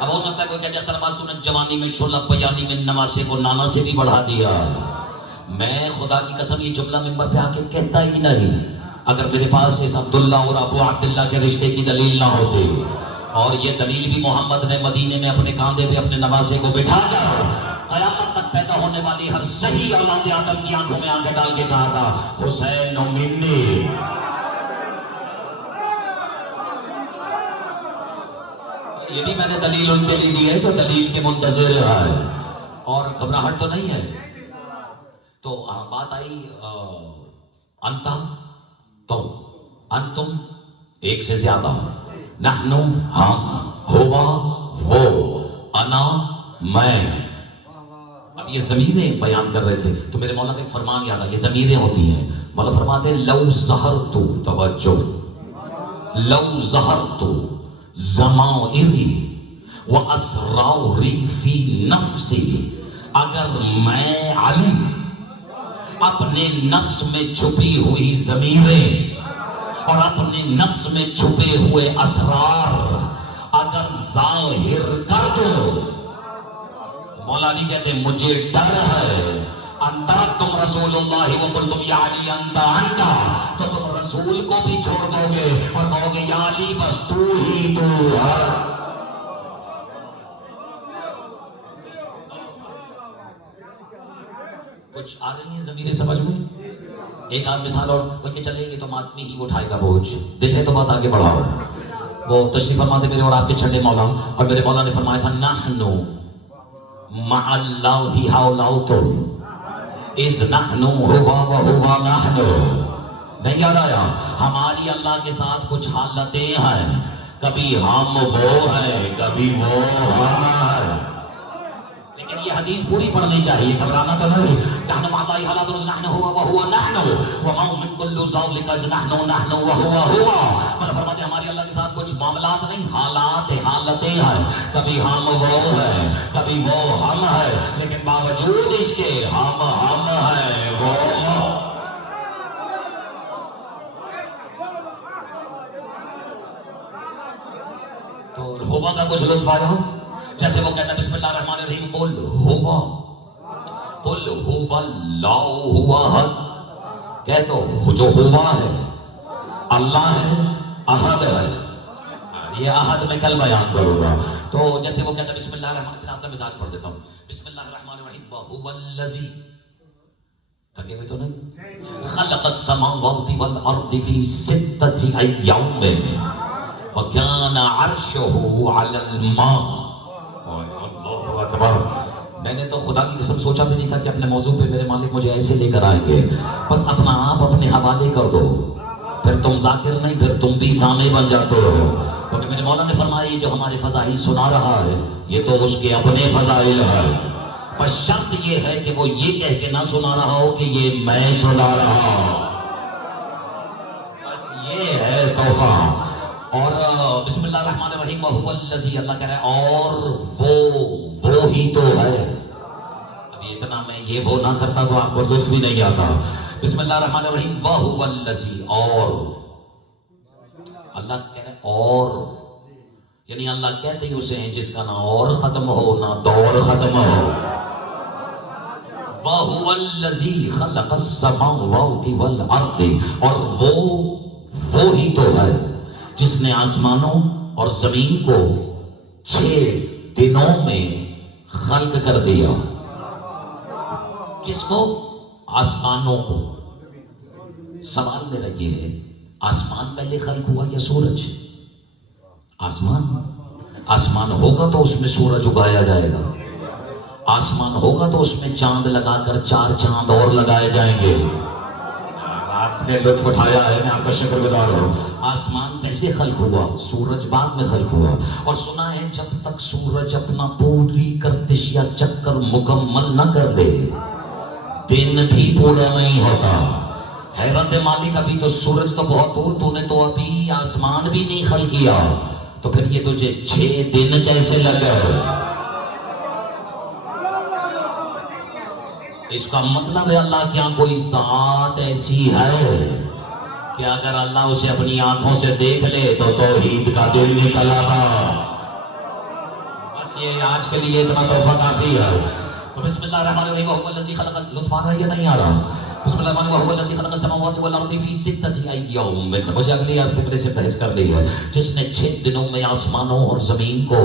اب ہو سکتا ہے کوئی کہے جس طرح تو نے جوانی میں شعلہ بیانی میں نواسے کو نانا سے بھی بڑھا دیا. میں خدا کی قسم یہ جملہ ممبر پہ آ کے کہتا ہی نہیں اگر میرے پاس اس عبداللہ اور ابو عبداللہ کے رشتے کی دلیل نہ ہوتی. اور یہ دلیل بھی محمد نے مدینے میں اپنے کاندھے پہ اپنے نواسے کو بٹھا کر قیامت تک پیدا ہونے والی ہر صحیح اولاد آدم کی آنکھوں میں آنکھیں ڈال کے کہا تھا حسین منی. یہ بھی میں نے دلیل ان کے لیے دی ہے جو دلیل کے منتظر ہے. اور گھبراہٹ تو نہیں ہے. تو بات آئی انتا تم، انتم ایک سے زیادہ، نحنو ہم، ہوا وہ، انا میں. اب یہ ضمیریں بیان کر رہے تھے تو میرے مولا کا ایک فرمان یاد آیا. یہ ضمیریں ہوتی ہیں. مولا فرماتے ہیں لو ظہرت، توجہ، لو ظہرت ضمائری واسراری فی نفسی. اگر میں علی اپنے نفس میں چھپی ہوئی ضمیریں اور اپنے نفس میں چھپے ہوئے اسرار اگر ظاہر کر دو، مولا علی کہتے ہیں مجھے ڈر ہے انترکتم رسول اللہ وقلتم یا علی انتا انتا، تو تم رسول کو بھی چھوڑ دو گے اور کہو گے یا علی بس تو ہی تو ہے. آ رہی ہیں ضمیر سمجھ میں؟ ایک آدھ مثال اور بلکہ چلیں گے تو آدمی ہی اٹھائے گا بوجھ، دل ہے تو بات آگے بڑھاؤ. وہ تشریف فرماتے میرے اور آپ کے چھٹے مولا، اور میرے مولا نے فرمایا تھا نحنو مع اللہ حولوتو اذ نحنو ہوا وہوا نحنو. نہیں یاد آیا؟ ہماری اللہ کے ساتھ کچھ حالتیں ہیں، کبھی ہم وہ ہیں کبھی وہ ہم ہیں. لیکن یہ حدیث پوری پڑھنی چاہیے، گھبرانا تو نہیں. نحن مع اللہ حالات نحن ہوا وہوا نحن وما من کل ذلک نحن وہوا ہوا. مطلب فرماتے ہماری اللہ کے ساتھ کچھ معاملات نہیں، حالات حالتیں ہیں، کبھی ہم وہ ہیں کبھی وہ ہم ہیں، لیکن باوجود اس کے ہم ہیں وہ. تو ہوا کا کچھ لطف آیا ہو؟ جیسے وہ کہتا ہے بسم اللہ الرحمن الرحیم قل ہوا اللہ احد. کہہ تو جو ہوا ہے اللہ ہے احد ہے. یہ احد میں کل بیان کروں گا. تو جیسے وہ کہتا ہے بسم اللہ الرحمن الرحیم، آپ کا مزاج پڑھ دیتا ہوں. بسم اللہ الرحمن الرحیم وہو الذی، تھکے ہوئے تو نہیں، خلق السماوات والارض فی ستۃ ایام وَكَانَ عَرْشُهُ عَلَى الْمَاءِ. اللہ اکبر. میں نے تو خدا کی قسم سوچا بھی نہیں تھا کہ اپنے موضوع پہ میرے مالک مجھے ایسے لے کر آئیں گے. بس اپنا آپ اپنے حوالے کر دو، پھر تم ذاکر نہیں، پھر تم بھی سامع بن جاتے ہو. کیونکہ میرے مولا نے فرمایا یہ جو ہمارے فضائل سنا رہا ہے یہ تو اس کے اپنے فضائل ہے. بس شرط یہ ہے کہ وہ یہ کہہ کے نہ سنا رہا ہو کہ یہ میں سنا رہا ہوں. بس یہ ہے تحفہ. اور بسم اللہ الرحمن الرحیم وہو الذی، اللہ کہہ رہا ہے اور وہ ہی تو ہے. ابھی اتنا میں یہ وہ نہ کرتا تو آپ کو لطف بھی نہیں آتا. بسم اللہ الرحمن الرحیم وہو الذی، اور اللہ کہہ رہا ہے اور، یعنی اللہ کہتے ہی اسے ہیں جس کا نہ اور ختم ہو نہ دور ختم ہو. وہو الذی خلق السماوات والارض، اور وہ ہی تو ہے جس نے آسمانوں اور زمین کو 6 دنوں میں خلق کر دیا. کس کو؟ آسمانوں کو. سوال میرا یہ ہے آسمان پہلے خلق ہوا یا سورج؟ آسمان ہوگا تو اس میں سورج اگایا جائے گا. آسمان ہوگا تو اس میں چاند لگا کر 4 چاند اور لگائے جائیں گے. آپ نے لطف اٹھایا ہے، میں آپ کا شکر گزار ہوں. آسمان پہلے خلق ہوا، سورج بعد میں خلق ہوا. اور سنا ہے جب تک سورج اپنا پوری گردش یا چکر مکمل نہ کر دے دن بھی پورا نہیں ہوتا. حیرت مالک، ابھی تو سورج تو بہت دور، تو نے تو ابھی آسمان بھی نہیں خلق کیا، تو پھر یہ تجھے 6 دن کیسے لگے؟ اس کا مطلب ہے اللہ کے یہاں کوئی ذات ایسی ہے کہ اگر اللہ اسے اپنی آنکھوں سے دیکھ لے تو توحید کا دن نکل آتا. بس یہ آج کے لیے اتنا تحفہ کافی ہے. تو بسم اللہ الرحمن الرحیم وہو الذی خلق، لطف آ رہا ہے یا نہیں آ رہا؟ بسم اللہ الرحمن الرحیم وہو الذی خلق السماوات والارض فی ستۃ ایام. مجھے اگلی فکرے سے بحث کر دی ہے. جس نے 6 دنوں میں آسمانوں اور زمین کو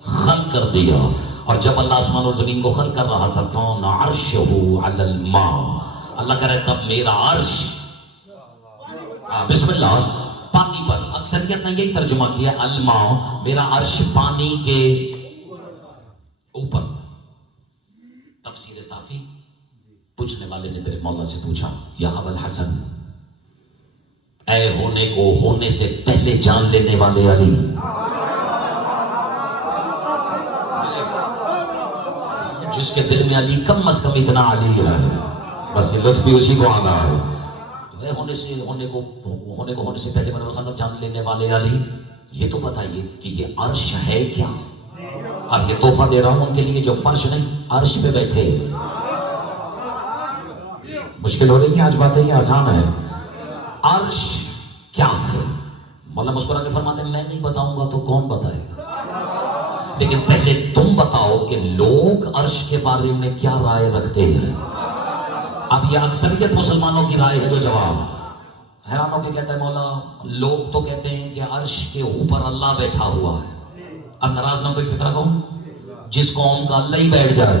خلق کر دیا. اور جب اللہ آسمان اور زمین کو خلق کر رہا تھا کان عرشہ علی الماء، اللہ کہہ رہا ہے تب میرا عرش، بسم اللہ، پانی پر. اکثریت نے یہی ترجمہ کیا الماء، میرا عرش پانی کے اوپر. تفسیر صافی پوچھنے والے نے میرے مولا سے پوچھا یا ابو الحسن، اے ہونے کو ہونے سے پہلے جان لینے والے علی، جس کے دل میں علی کم از کم اتنا علی ہے، بس یہ لطف بھی اسی کو آنا ہے. تو اے ہونے کو سے پہلے منور خان صاحب جان لینے والے علی، یہ تو بتائیے کہ یہ عرش ہے کیا؟ اب یہ تحفہ دے رہا ہوں ان کے لیے جو فرش نہیں عرش پہ بیٹھے. مشکل ہو رہی ہے آج باتیں، یہ آسان ہے. عرش کیا ہے؟ مولا مسکرا کے فرماتے ہیں میں نہیں بتاؤں گا تو کون بتائے گا، لیکن پہلے تم بتاؤ کہ لوگ عرش کے بارے میں کیا رائے رکھتے ہیں. اب یہ اکثریت مسلمانوں کی رائے ہے جو جواب حیران ہو کے کہتا ہے مولا لوگ تو کہتے ہیں کہ عرش کے اوپر اللہ بیٹھا ہوا ہے. اب ناراض نہ کوئی فکر کہوں، جس قوم کا اللہ ہی بیٹھ جائے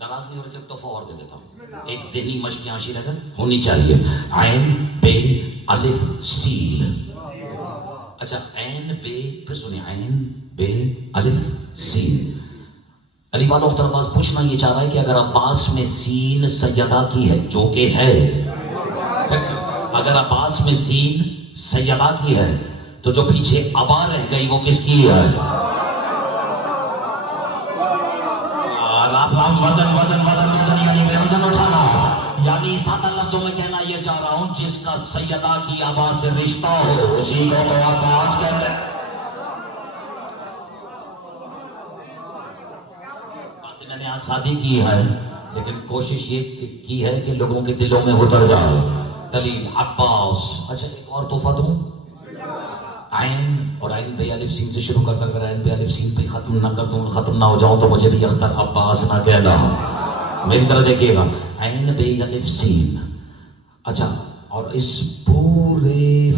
ناراض نہیں ہو رہے تھے، تحفہ اور دے دیتا ہوں، ایک ذہنی مشق یہاں شری نگر ہونی چاہیے. عین بے الف سین. اچھا عین بے، پھر سنیں، عین بے الف سین. علی والو اختر عباس پوچھنا یہ چاہ رہا ہے کہ اگر عباس میں سین سیدہ کی ہے، جو کہ ہے، اگر عباس میں سین سیدہ کی ہے تو جو پیچھے ابا رہ گئی وہ کس کی ہے؟ اور آپ وزن وزن وزن وزن یعنی بے وزن اٹھانا، یعنی سادہ لفظوں میں کہنا یہ چاہ رہا ہوں جس کا سیدہ کی ابا سے رشتہ ہو اسی کو تو عباس کہتے ہیں. میں نے آج شادی کی ہے لیکن کوشش یہ کی ہے کہ لوگوں کے دلوں میں اتر جائے. دلیل عباس. اچھا ایک اور تحفہ دوں، عین اور عین بے الف سین سے شروع کر کر اگر عین بے الف سین پہ ختم نہ کر دوں، ختم نہ ہو جاؤں تو مجھے بھی اختر عباس نہ کہنا. میری طرح دیکھیے گا، عین بے الف سین. اچھا اور اس پورے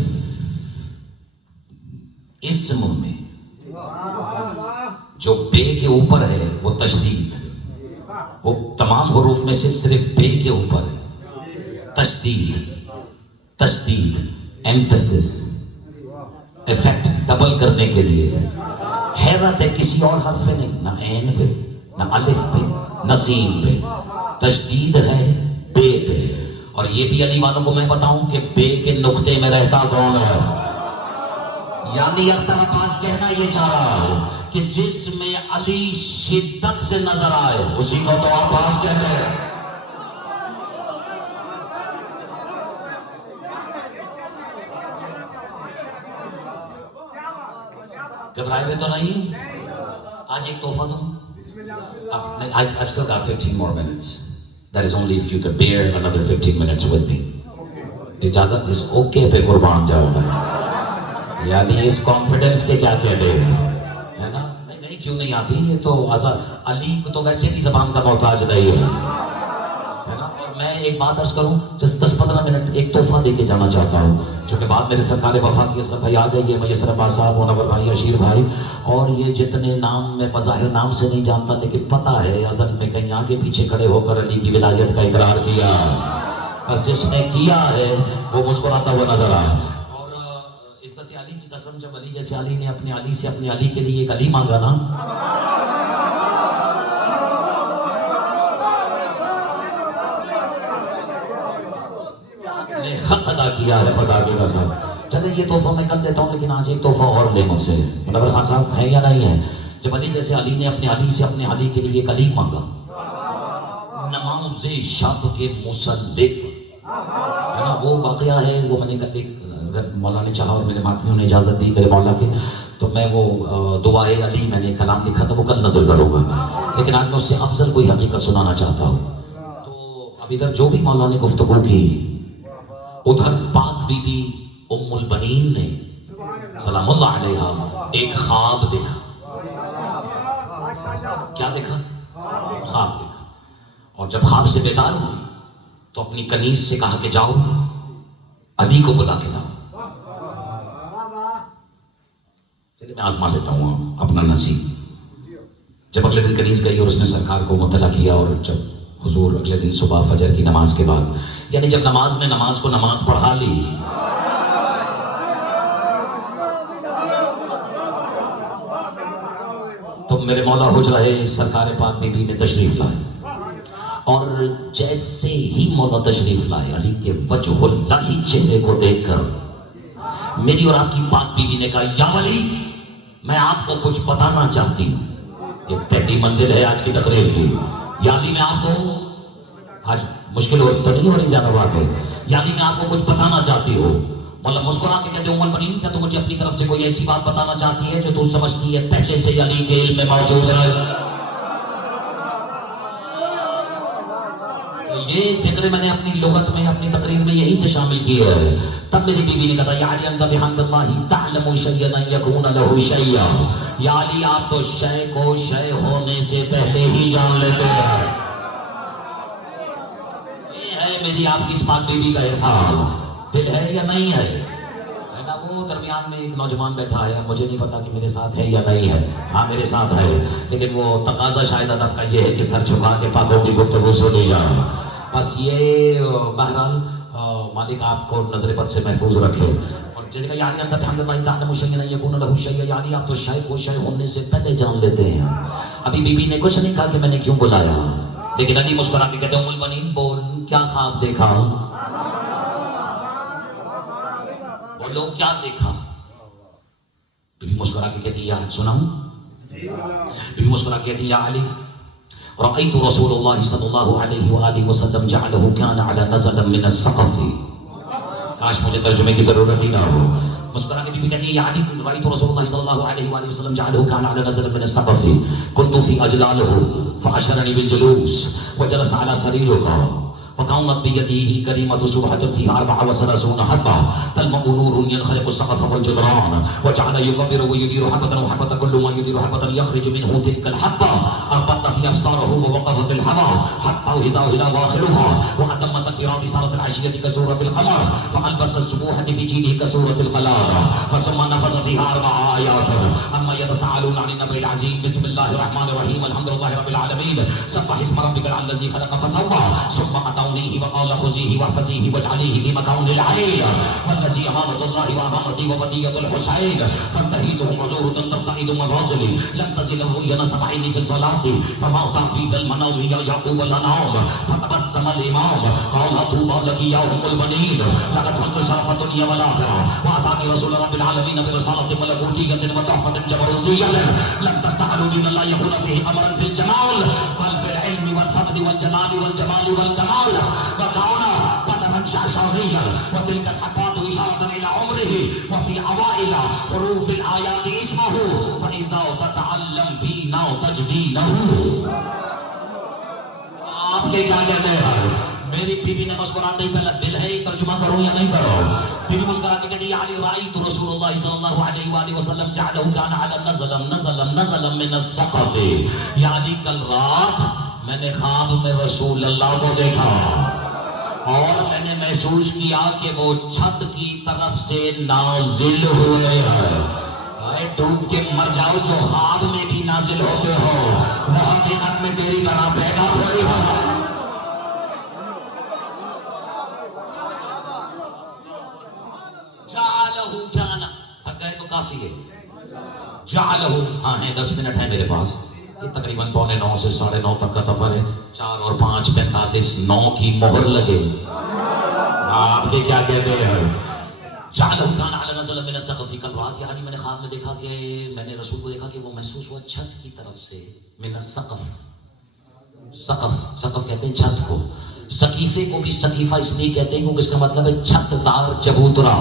اسم میں جو بے کے اوپر ہے وہ تشدید، وہ تمام حروف میں سے صرف بے کے اوپر ہے تشدید. تشدید ایمفیسس، ایفیکٹ ڈبل کرنے کے لیے. حیرت ہے کسی اور حرف میں نہیں، نہ عین پہ نہ الف پہ نہ سین پہ، تشدید ہے بے پہ. اور یہ بھی علی والوں کو میں بتاؤں کہ بے کے نقطے میں رہتا کون ہے؟ یعنی اختر عباس کہنا یہ چاہ رہا ہے کہ جس میں علی شدت سے نظر آئے اسی کو تو عباس کہتے ہیں. گھبرائے ہوئے تو نہیں؟ آج ایک تحفہ دوں. I've still got 15 more minutes. That is only if you could bear another 15 minutes with me. اجازت اس اوکے پہ قربان جاؤ میں، یعنی اس کانفیڈنس کے کیا کہتے ہیں، ہے نا؟ نہیں کیوں نہیں آتی؟ یہ تو علی کو تو ویسے بھی زبان کا محتاج نہیں ہے نا. اور میں ایک بات عرض کروں، جس 10-15 منٹ ایک تحفہ دے کے جانا چاہتا ہوں، چونکہ بعد میرے سرکار وفا کی اسرت بھائی آ گئی ہے، میسر عباس صاحب، منور بھائی، اشیر بھائی، اور یہ جتنے نام میں بظاہر نام سے نہیں جانتا لیکن پتہ ہے ازل میں کہیں آگے پیچھے کھڑے ہو کر علی کی ولایت کا اقرار کیا. بس جس نے کیا ہے وہ مسکراتا ہوا نظر آئے. اور عزت علی کی قسم، جب علی جیسے علی نے اپنے علی سے اپنے علی کے لیے ایک علی مانگا نا، نے حق ادا کیا ہے خدا کی قسم. چلے یہ تحفہ میں کر دیتا ہوں لیکن آج ایک تحفہ اور لے مجھ سے. منور خان صاحب ہیں یا نہیں ہے؟ جب علی جیسے علی نے اپنے علی سے اپنے علی کے لیے ایک علی مانگا، نماز شب کے مصدق، ہے نا، وہ واقعہ ہے. وہ میں نے کل اگر مولا نے چاہا اور میرے ماتمیوں نے اجازت دی میرے مولا کی تو میں وہ دعائے علی میں نے کلام لکھا تھا وہ کل نظر کروں گا، لیکن آج میں اس سے افضل کوئی حقیقت سنانا چاہتا ہوں. تو اب ادھر جو بھی مولا نے گفتگو کی، ادھر پاک بی بی ام البنین نے سلام اللہ علیہا ایک خواب دیکھا. کیا دیکھا؟ خواب دیکھا. اور جب خواب سے بیدار ہوئی تو اپنی کنیز سے کہا کہ جاؤ علی کو بلا کے لاؤ. چلیے میں آزما لیتا ہوں اپنا نصیب. جب اگلے دن کنیز گئی اور اس نے سرکار کو مطلع کیا، اور جب حضور اگلے دن صبح فجر کی نماز کے بعد، یعنی جب نماز نے نماز کو نماز پڑھا لی، تو میرے مولا حجرہ سرکار پاک بی بی نے تشریف لائے. اور جیسے ہی مولا تشریف لائے، علی کے وجہ اللہ چہرے کو دیکھ کر میری اور آپ کی پاک بی بی نے کہا، یا ولی میں آپ کو کچھ بتانا چاہتی ہوں. یہ پہلی منزل ہے آج کی تقریر کی. یا علی میں آپ کو، آج مشکل تو نہیں ہو رہی زیادہ بات ہے، یا علی میں آپ کو کچھ بتانا چاہتی ہوں. مولا مسکرا کے کہتے ہیں، ام البنین کیا تو مجھے اپنی طرف سے کوئی ایسی بات بتانا چاہتی ہے جو تو سمجھتی ہے پہلے سے علی کے علم میں موجود رہے؟ یہ فکر میں نے اپنی لغت میں اپنی تقریر میں یہی سے شامل کی ہے. تب میری بیوی نے کہا، یا علی انت بحمد اللہ تعلم شیئا یکون لہ شیئا. یا علی آپ تو شے کو شے ہونے سے پہلے ہی جان لیتے ہیں. یہ ہے میری آپ کی اس پاک بیوی کا عرفان. دل ہے یا نہیں ہے؟ وہ درمیان درمیان میں ایک نوجوان بیٹھا ہے، مجھے نہیں پتا کہ میرے ساتھ ہے یا نہیں ہے، ہاں میرے ساتھ ہے، لیکن وہ تقاضا شاید ادب کا یہ ہے کہ سر جھکا کے پاکوں کی گفتگو سنی جائے. بس یہ بہرحال مالک آپ کو نظر بد سے محفوظ رکھے. اور جیسے کہ یعنی انت بحمد اللہ تعالی شیئا یکون له شیئا، یعنی آپ تو شے کو شے ہونے سے پہلے جان لیتے ہیں. ابھی بی بی نے کچھ نہیں کہا کہ میں نے کیوں بلایا، لیکن علی مسکرا کے کہتے ہیں ام البنین بول کیا خواب دیکھا، بولو کیا دیکھا. بی بی مسکرا کے کہتی ہے یا سناؤں، بی بی مسکرا کے کہتی ہے یا علی رأيت رسول الله صلی اللہ علیہ وآلہ وسلم جعله كان على نزل من السقف. کاش مجھے ترجمے کی ضرورت ہی نہ ہو. مسکرا کے بی بی کہتی ہے یا علی رأيت رسول الله صلی اللہ علیہ وآلہ وسلم جعله كان على نزل من السقف كنت في أجلاله فأشرني بالجلوس وجلس على سريرك وكانت بيده كريمة سبحة فيها 34 حبة تلمع نور ينخلق السقف والجدران وجعل يكبر ويدير حبة وحبة كل ما يدير حبة يخرج منه تلك الحبة أخبط في أبصاره ووقف في الهواء حتى إذا هلا آخرها وأتم تكبيرات صلاة العشية كسورة القمر فألبس السبوحة في جيده كسورة الخلاق فثم نفذ فيها 4 آيات أما يتساءلون عن النبأ العظيم بسم الله الرحمن الرحيم الحمد لله رب العالمين سبح اسم ربك الذي خلق فسوى ثم أتونيه وقال خذيه واحفظيه واجعليه في مكان العين والذي أمانة الله وأمانتي وبدية الحسين فانتهيتهم عذورة ترتعد مفاصلي لم تزل الرؤيا نصب عيني في الصلاة فما تعفي بالمنام يا يعقوب الأنعام فتبسم الإمام قال طوبى لك يا أم البنين لقد حسن شرف الدنيا والآخرة وأتاني رسول رب العالمين برسالة ملكوتية وتحفة جبروتية لم تستحلوا دين الله يكون فيه قمرا في الجمال بل في العلم والفضل والجلال والجمال والكمال وكان بدرا شعشعيا وتلك الحبات إشارة إلى عمره وفي أوائل حروف الآيات اسمه فإذا تتعلم فينا تجدينه. آپ کے کیا کہتے ہیں؟ میری بی بی نے مسکراتے ہی پہلا دل ہے ترجمہ کروں یا نہیں کرو. بی بی مسکرا کے کہتی ہے علی رأیت رسول اللہ صلی اللہ علیہ وآلہ وسلم جعلہ کان علی نزل من السقف. یعنی کل رات میں نے خواب میں رسول اللہ کو دیکھا اور میں نے محسوس کیا کہ وہ چھت کی طرف سے نازل ہوئے ہیں. ڈوب کے مر جاؤ جو خواب میں بھی نازل ہوتے ہو وہ حقیقت میں تیری طرح پیدا تھوڑی ہو. جعلہ کان تھک گئے تو کافی ہے. جعلہ ہاں ہیں 10 منٹ ہے میرے پاس. یہ تقریباً 8:45 سے 9:30 تک کا سفر ہے. 4 اور 5 45 9 کی مہر لگے. آپ کے کیا کہتے ہیں؟ جعلہ کان علی نزل من السقف. کل رات یعنی میں نے خواب میں دیکھا کہ میں نے رسول کو دیکھا کہ وہ محسوس ہوا چھت کی طرف سے من السقف. سقف کہتے ہیں چھت کو. سقیفے کو بھی سقیفہ اس لیے کہتے ہیں کیونکہ اس کا مطلب ہے چھت دار چبوترا.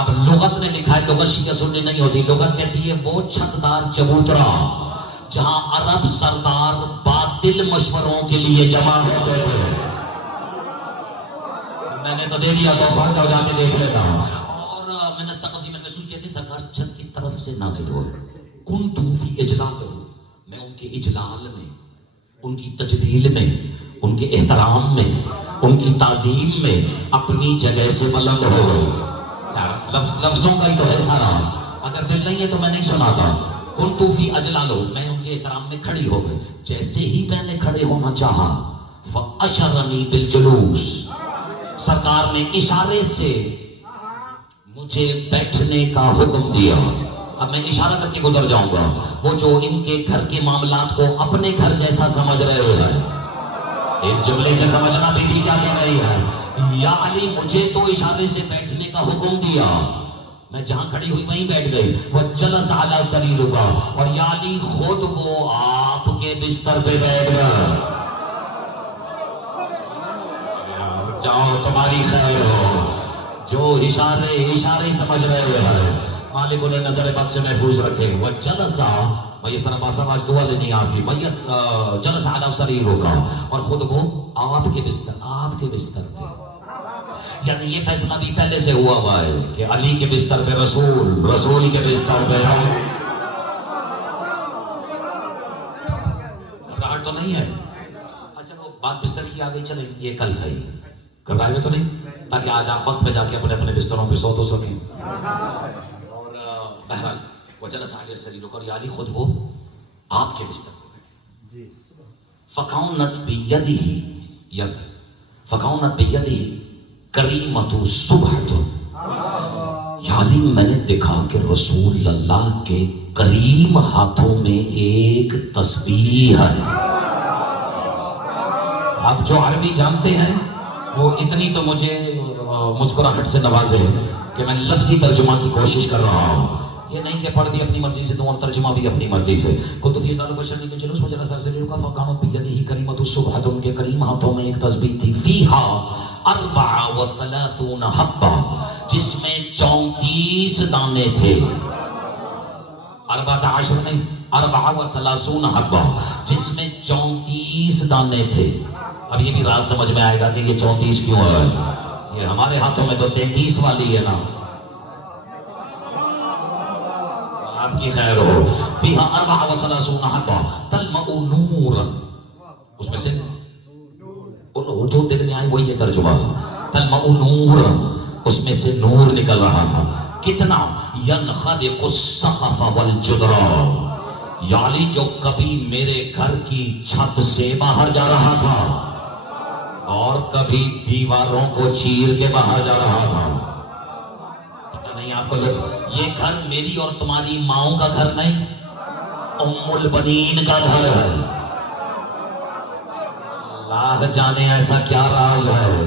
اب لغت نے لکھا ہے، لغت شیعہ سنی نہیں ہوتی. لغت کہتی ہے وہ چھت دار چبوترا جہاں عرب سردار باطل مشوروں کے لیے جمع ہوتے تھے. میں نے تو دے دیا تحفہ، جاؤ جا کے دیکھ لیتا ہوں. اور میں نے سقف میں محسوس کیا کہ سرکار چھت کی طرف سے نازل ہوئے. کنت فی اجلال، میں ان کے اجلال میں، ان کی تجلیل میں، ان کے احترام میں، ان کی تعظیم میں اپنی جگہ سے بلند ہو گئی. لفظوں کا ہی تو ہے سارا، اگر دل نہیں ہے تو میں نہیں سناتا. کنت فی اجلالو، میں ان کے احترام میں کھڑی ہو گئی. جیسے ہی میں نے کھڑے ہونا چاہا فاشرنی بالجلوس، سرکار نے اشارے سے مجھے بیٹھنے کا حکم دیا. اب میں اشارہ کر کے گزر جاؤں گا. وہ جو ان کے گھر کے معاملات کو اپنے گھر جیسا سمجھ رہے ہیں، اس جملے سے سمجھنا بی بی کیا کہہ رہی ہے. یا علی مجھے تو اشارے سے بیٹھنے کا حکم دیا، میں جہاں کھڑی ہوئی وہیں بیٹھ گئی. وہ جلس علی سریرک، اور یا علی خود وہ آپ کے بستر پہ بیٹھ گیا. جاؤ تمہاری خیر ہو. جو اشارے سمجھ رہے ہیں مالک انہیں نظر بد سے محفوظ رکھے. وہ جلسا، میں یہ سر باسا آج دعا لینی آپ کی. میں جلس علی سریرک، اور خود کو آپ کے بستر پہ. یعنی یہ فیصلہ بھی پہلے سے ہوا ہے کہ علی کے بستر پہ رسول کے بستر پہ ہم. گھبراہٹ تو نہیں ہے؟ اچھا وہ بات بستر کی آ گئی، چلے یہ کل صحیح. گھبرائے ہوئے تو نہیں؟ تاکہ آج آپ وقت پہ جا کے اپنے اپنے بستروں پہ سو تو سکیں. اور بہرحال وجلس علی سریرک، اور علی خود وہ آپ کے بستر پہ. فکونت بیدہ ید، فکونت بیدہ کریمۃ صبحۃ. یعنی میں نے دیکھا کہ رسول اللہ کے کریم ہاتھوں میں ایک تسبیح ہے. آپ جو عربی جانتے ہیں وہ اتنی تو مجھے مسکراہٹ سے نوازے کہ میں لفظی ترجمہ کی کوشش کر رہا ہوں. یہ نہیں کہ پڑھ بھی اپنی مرضی سے دوں اور ترجمہ بھی اپنی مرضی سے. کنت فی ظل فشرنی کے جلوس مجھے سر سے رکا فکانت بیدہ کریمۃ صبحۃ. ان کے کریم ہاتھوں میں ایک تسبیح تھی. فیہا 34 حبہ، جس میں 34 دانے تھے. 14 نہیں، 34 حبہ، جس میں 34 دانے تھے. اب یہ بھی راز سمجھ میں آئے گا کہ یہ 34 کیوں ہے. یہ ہمارے ہاتھوں میں تو 33 والی ہے نا. آپ کی خیر ہو. فیہا 34 حبہ تلمع نورا، اس میں سے جو دل میں آئی وہی یہ ترجمہ. تلمع نورا، اس میں سے نور نکل رہا تھا. کتنا؟ ینخرق السقف والجدران، یعنی جو کبھی میرے گھر کی چھت سے باہر جا رہا تھا اور کبھی دیواروں کو چیر کے باہر جا رہا تھا. پتہ نہیں آپ کو لطف، یہ گھر میری اور تمہاری ماؤں کا گھر نہیں، ام البنین کا گھر ہے. اللہ جانے ایسا کیا راز ہے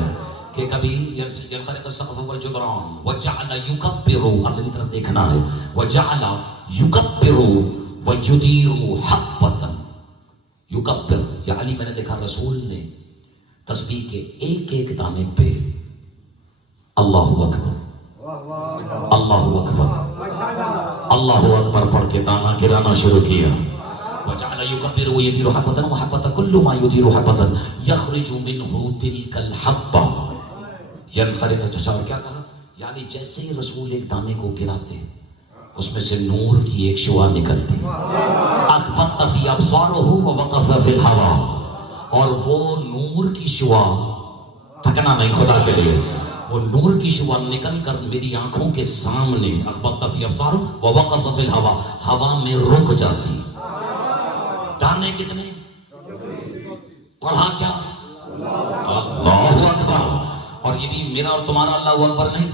کہ کبھی ينخرق السقف والجدران وجعل يكبر. اب میری طرف دیکھنا ہے. وجعل يكبر ويدير حبة. يكبر یعنی میں نے دیکھا رسول نے تسبیح کے ایک ایک دانے پہ اللہ اکبر، اللہ اکبر، اللہ اکبر پڑھ کے دانا گرانا شروع کیا. وجعل يكبر ويدير حبة وحبة كل ما يدير حبة يخرج منه تلك الحبة ينخرق. اور کیا کہا؟ یعنی جیسے ہی رسول ایک دانے کو گراتے اس میں سے نور کی ایک شعاع نکلتی. اخبط فی ابصارہ ووقف فی الهواء، اور وہ نور کی شعاع، تھکنا نہیں خدا کے لیے، وہ نور کی شعاع نکل کر میری آنکھوں کے سامنے اخبط فی ابصارہ ووقف فی الهواء، ہوا میں رک جاتی. دانے کتنے؟ پڑھا کیا؟ اللہ اکبر. اور یہ بھی میرا اور تمہارا اللہ اکبر نہیں،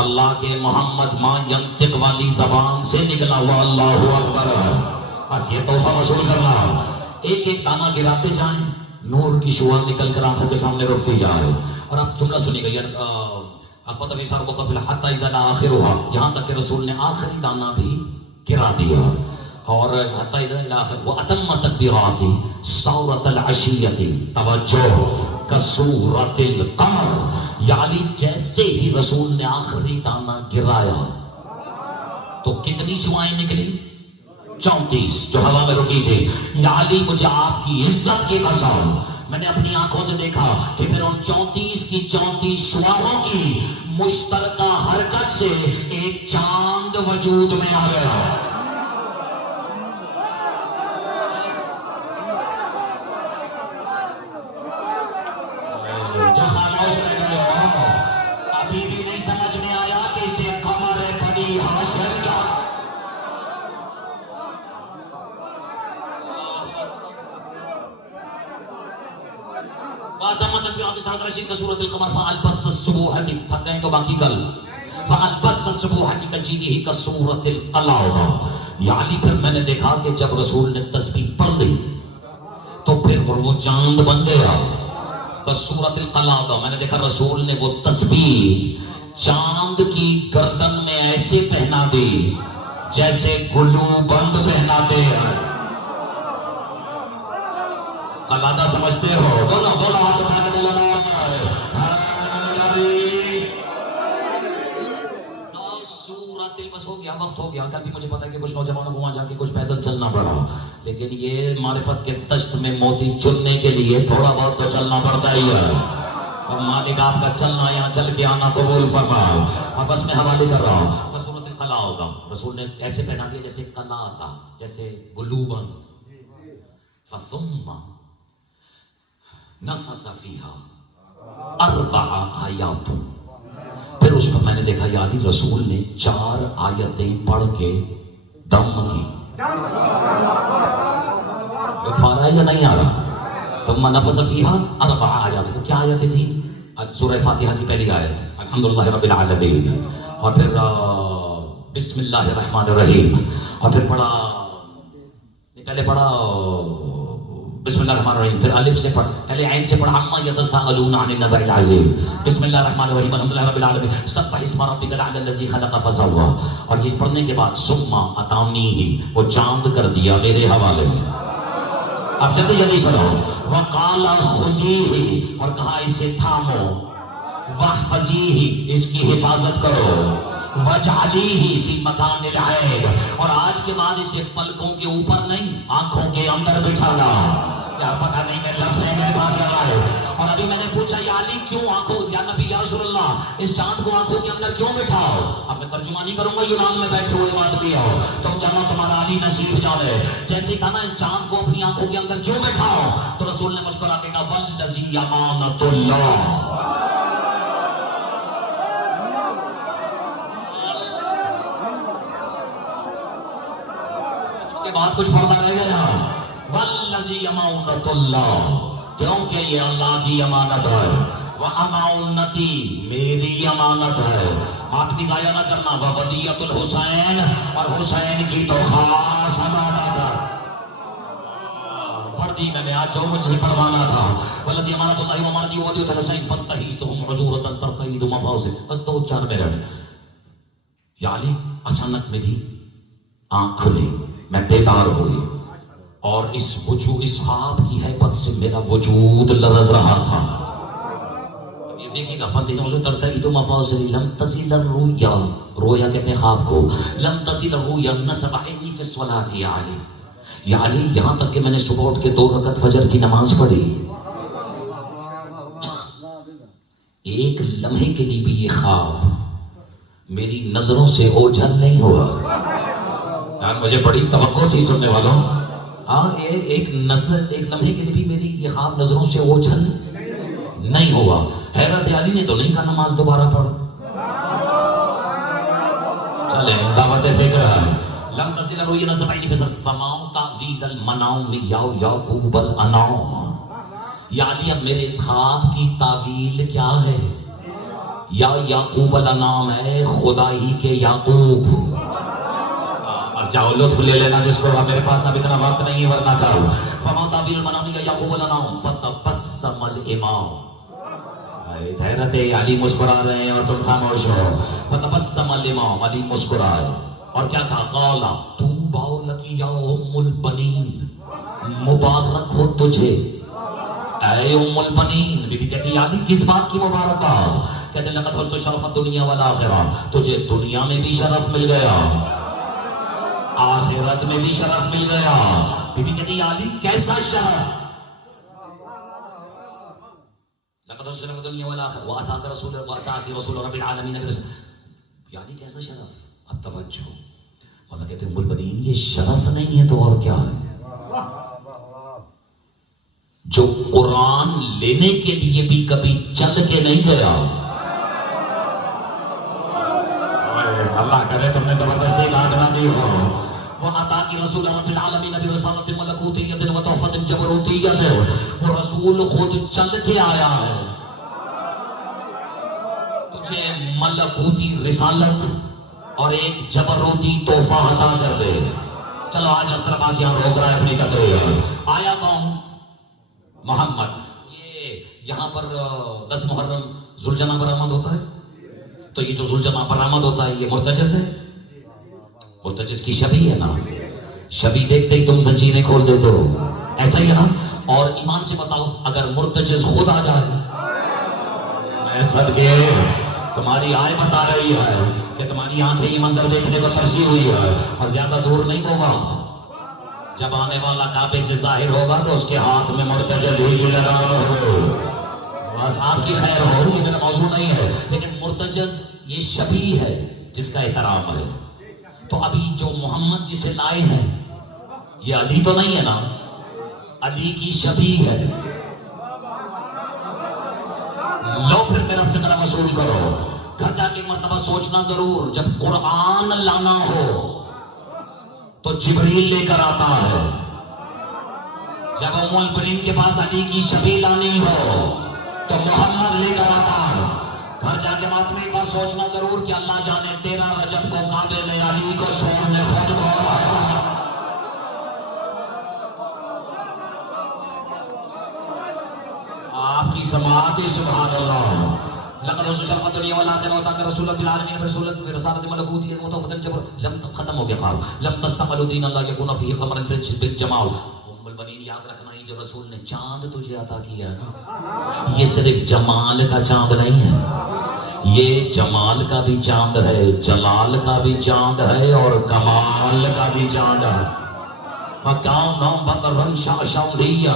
اللہ کے محمد ما ینطق والی زبان سے نکلا ہوا اللہ اکبر. بس یہ تحفہ وصول کرنا. ایک ایک دانہ گراتے جائیں، نور کی شعاع نکل کر آنکھوں کے سامنے رکتی جائے. اور اب جملہ سنی گئی اخبط فی ابصارہ ووقف فی الهواء حتی اذا جاء آخرها، یہاں تک کہ رسول نے آخری دانہ بھی گرا دیا. اور حتی اذا آخر واتم تکبیرات سورۃ العشیۃ، توجہ، کسورۃ القمر، یعنی جیسے ہی رسول نے آخری دانہ گرایا تو کتنی شعائیں نکلی؟ 34 جو ہوا میں رکی تھی. یعنی مجھے آپ کی عزت کی قسم، میں نے اپنی آنکھوں سے دیکھا کہ پھر ان 34 کی 34 شعاعوں کی مشترکہ حرکت سے ایک چاند وجود میں آ گیا. جو خاموش رہ گئے ہو، ابھی بھی نہیں سمجھ میں آیا کہ اسے قمر بنی ہاشم کیا؟ وَأَتَمَّ تَكْبِيرَاتِ سَعَدْ رَشِيدٍ كَسُورَةِ الْقَمَرِ فَأَلْبَسَ السُّبُوحَةِ، تھک گئے تو باقی کل. فَأَلْبَسَ السُّبُوحَةِ كَجِيدِهِ كَسُورَةِ الْقَلَعَةِ. یعنی پھر میں نے دیکھا کہ جب رسول نے تسبیح پڑھ لی تو پھر وہ چاند بن گیا. کسورۃ القلعہ، میں نے دیکھا رسول نے وہ تسبیح چاند کی گردن میں ایسے پہنا دی جیسے گلو بند پہناتے ہیں. قلادہ سمجھتے ہو؟ دونوں ہاتھ اٹھا کے بولنا سورۃ البس. ہو گیا، وقت ہو گیا. کل بھی مجھے پتا ہے کہ کچھ نوجوانوں کو وہاں جا کے کچھ پیدل چلنا پڑا، لیکن یہ معرفت کے دشت میں موتی چننے کے لیے تھوڑا بہت تو چلنا پڑتا ہی ہے. اب مالک آپ کا چلنا یہاں چل کے آنا قبول فرمائے. اب بس میں حوالے کر رہا ہوں. سورۃ القلع ہوگا، رسول نے ایسے پہنا دیا جیسے قلع تھا، جیسے گلو بند. فثم نفس فیہا 4 آیات. پھر اس پر میں نے دیکھا یا علی رسول نے 4 آیتیں پڑھ کے دم کی. لطف آ رہا ہے یا نہیں آ رہا؟ ثم نفس فیہا 4 آیات. کیا آیتیں تھیں؟ سورہ فاتحہ کی پہلی آیت الحمدللہ رب العالمین، اور پھر بسم اللہ الرحمن الرحیم، اور پھر پہلے پڑھا بسم اللہ الرحمن الرحیم، پھر الف سے پڑھ، پہلے عین سے پڑھا عما یتساءلون عن النبأ العظیم، بسم اللہ الرحمن الرحیم الحمدللہ رب العالمین سبح اسم ربک الاعلی الذی خلق فسوى. اور یہ پڑھنے کے بعد ثم اتانیہ، وہ چاند کر دیا میرے حوالے. اب جلدی جلدی سنو. وقال خذیہ، اور کہا اسے تھامو، واحفظیہ، اس کی حفاظت کرو، وجعلیہ فی مکان العیب، اور آج کے بعد اسے پلکوں کے اوپر نہیں آنکھوں کے اندر بٹھانا. یار پتہ نہیں میں لفظ ہے میرے پاس لگا ہے. اور ابھی میں نے پوچھا یا علی کیوں آنکھوں، یا نبی یا رسول اللہ اس چاند کو آنکھوں کے اندر کیوں بٹھاؤ؟ اب میں ترجمہ نہیں کروں گا، یونان میں بیٹھے ہوئے بات بھی ہو، تم جانو تمہارا علی نصیب جانے. جیسے کہا نا چاند کو اپنی آنکھوں کے اندر کیوں بٹھاؤ، تو رسول نے مسکرا کے کہا والذی امانۃ اللہ. بات کچھ پڑھنا رہ گیا. والذی امانۃ اللہ، کیونکہ یہ اللہ کی امانت ہے. وامانتی، میری امانت ہے. بات بھی ضائع نہ کرنا. وودیۃ الحسین، اور حسین کی تو خاص امانت ہے. پڑھ دی میں نے آج جو مجھ سے پڑھوانا تھا. والذی امانۃ اللہ وامانتی وودیۃ الحسین فانتہیتہم عذورۃ ترتعید مفاوز. بس 2-4 منٹ. یا علی اچانک میری آنکھ کھلی، میں بیدار ہوئی، اور اس خواب کی حیبت سے میرا وجود لرز رہا تھا. یہ دیکھیے گا ترتعید مفاصل لم تصل الرؤیا، رویا کہتے ہیں خواب کو. لم تصل الرؤیا نصب عینی فی الصلاۃ یا علی. یا علی یہاں تک کہ میں نے صبح اٹھ کے 2 رکعت فجر کی نماز پڑھی، ایک لمحے کے لیے بھی یہ خواب میری نظروں سے اوجھل نہیں ہوا. یار مجھے بڑی توقع تھی سننے والوں. ہاں ایک لمحے کے لیے بھی میری یہ خواب نظروں سے اوجھل نہیں ہوا. حضرت علی نے تو نہیں کہا نماز دوبارہ پڑھ. چلیں دعوت فکر ہے. لم تصل الرؤیا نصب عینی فی فما تعویل المنام یعقوب الانام. یا علی اب میرے اس خواب کی تعویل کیا ہے؟ یا یعقوب الانام ہے خدا ہی کے یعقوب. جاؤ لطف لے لینا جس کو. میرے پاس اب اتنا وقت نہیں ہے ورنہ کرو. فما تعویل المنام یعقوب الانام فتبسم الامام. حضرت علی مسکرا رہے ہیں اور تم خاموش ہو. فتبسم الامام، علی مسکرائے اور کیا کہا؟ قال طوبی لک یا ام البنین، مبارک ہو تجھے اے ام البنین. بی بی کہتی علی کس بات کی مبارکباد؟ کہتے لقد حزت شرف الدنیا والآخرہ، تجھے دنیا میں بھی شرف مل گیا، آخرت میں بھی شرف مل گیا. بی بی کہتی علی کیسا شرف؟ لقد حزت شرف الدنیا والآخرہ واتاک رسول رب العالمین. یعنی کیسا شرف؟ اب توجہ. اللہ کہتے ہیں ام البنین یہ شرف نہیں ہے تو اور کیا ہے؟ جو قرآن لینے کے لیے بھی کبھی چل کے نہیں گیا. اللہ کرے تم نے زبردستی لاگ نہ دی ہو. وہ عطا کی رسول رب العالمین برسالت ملکوتیت و تحفت جبروتیت. وہ رسول خود چل کے آیا ہے تجھے ملکوتی رسالت اور ایک جبروتی تحفہ عطا کر دے. چلو آج اختر عباس یہاں روک رہا ہے اپنی تقریر. آیا کون؟ محمد. یہاں پر 10 محرم ذوالجناح برآمد ہوتا ہے. تو یہ جو ذوالجناح برآمد ہوتا ہے یہ مرتجز ہے. مرتجز کی شبی ہے نا. شبی دیکھتے ہی تم زنجیریں کھول دیتے ہو، ایسا ہی ہے نا. اور ایمان سے بتاؤ اگر مرتجز خود آ جائے، میں صدقے تمہاری آئے بتا رہی ہے کہ تمہاری آنکھیں یہ منظر دیکھنے کو ترسی ہوئی ہے، اور زیادہ دور نہیں ہوگا جب آنے والا کعبے سے ظاہر ہوگا تو اس کے ہاتھ میں مرتجز ہی کی لگام ہو. بس آپ کی خیر ہو. یہ میرا موضوع نہیں ہے، لیکن مرتجز یہ شبیہ ہے جس کا احترام ہے. تو ابھی جو محمد جسے لائے ہیں یہ علی تو نہیں ہے نا، علی کی شبیہ ہے. لو پھر میرا فکر وصول کرو. گھر جا کے ایک مرتبہ سوچنا ضرور، جب قرآن لانا ہو تو جبریل لے کر آتا ہے، جب ام البنین کے پاس علی کی شبیہ لانی ہو تو محمد لے کر آتا ہے. گھر جا کے بات میں ایک بار سوچنا ضرور کہ اللہ جانے 13 رجب کو کعبے میں علی کو چھوڑنے خود کون آیا. آپ کی سماعت سبحان اللہ. لقد شرفت الدنيا والآخرة وتاك رسول الله بالعالمين برسالة ملكوته المتوفة الجبر لم ختم بخار لم تستقبلوا دين الله يكون فيه خمرا بالجمال. ام البنین یاد رکھنا ہی جو رسول نے چاند تجھے عطا کیا ہے یہ صرف جمال کا چاند نہیں ہے، یہ جمال کا بھی چاند ہے، جلال کا بھی چاند ہے اور کمال کا بھی چاند ہے.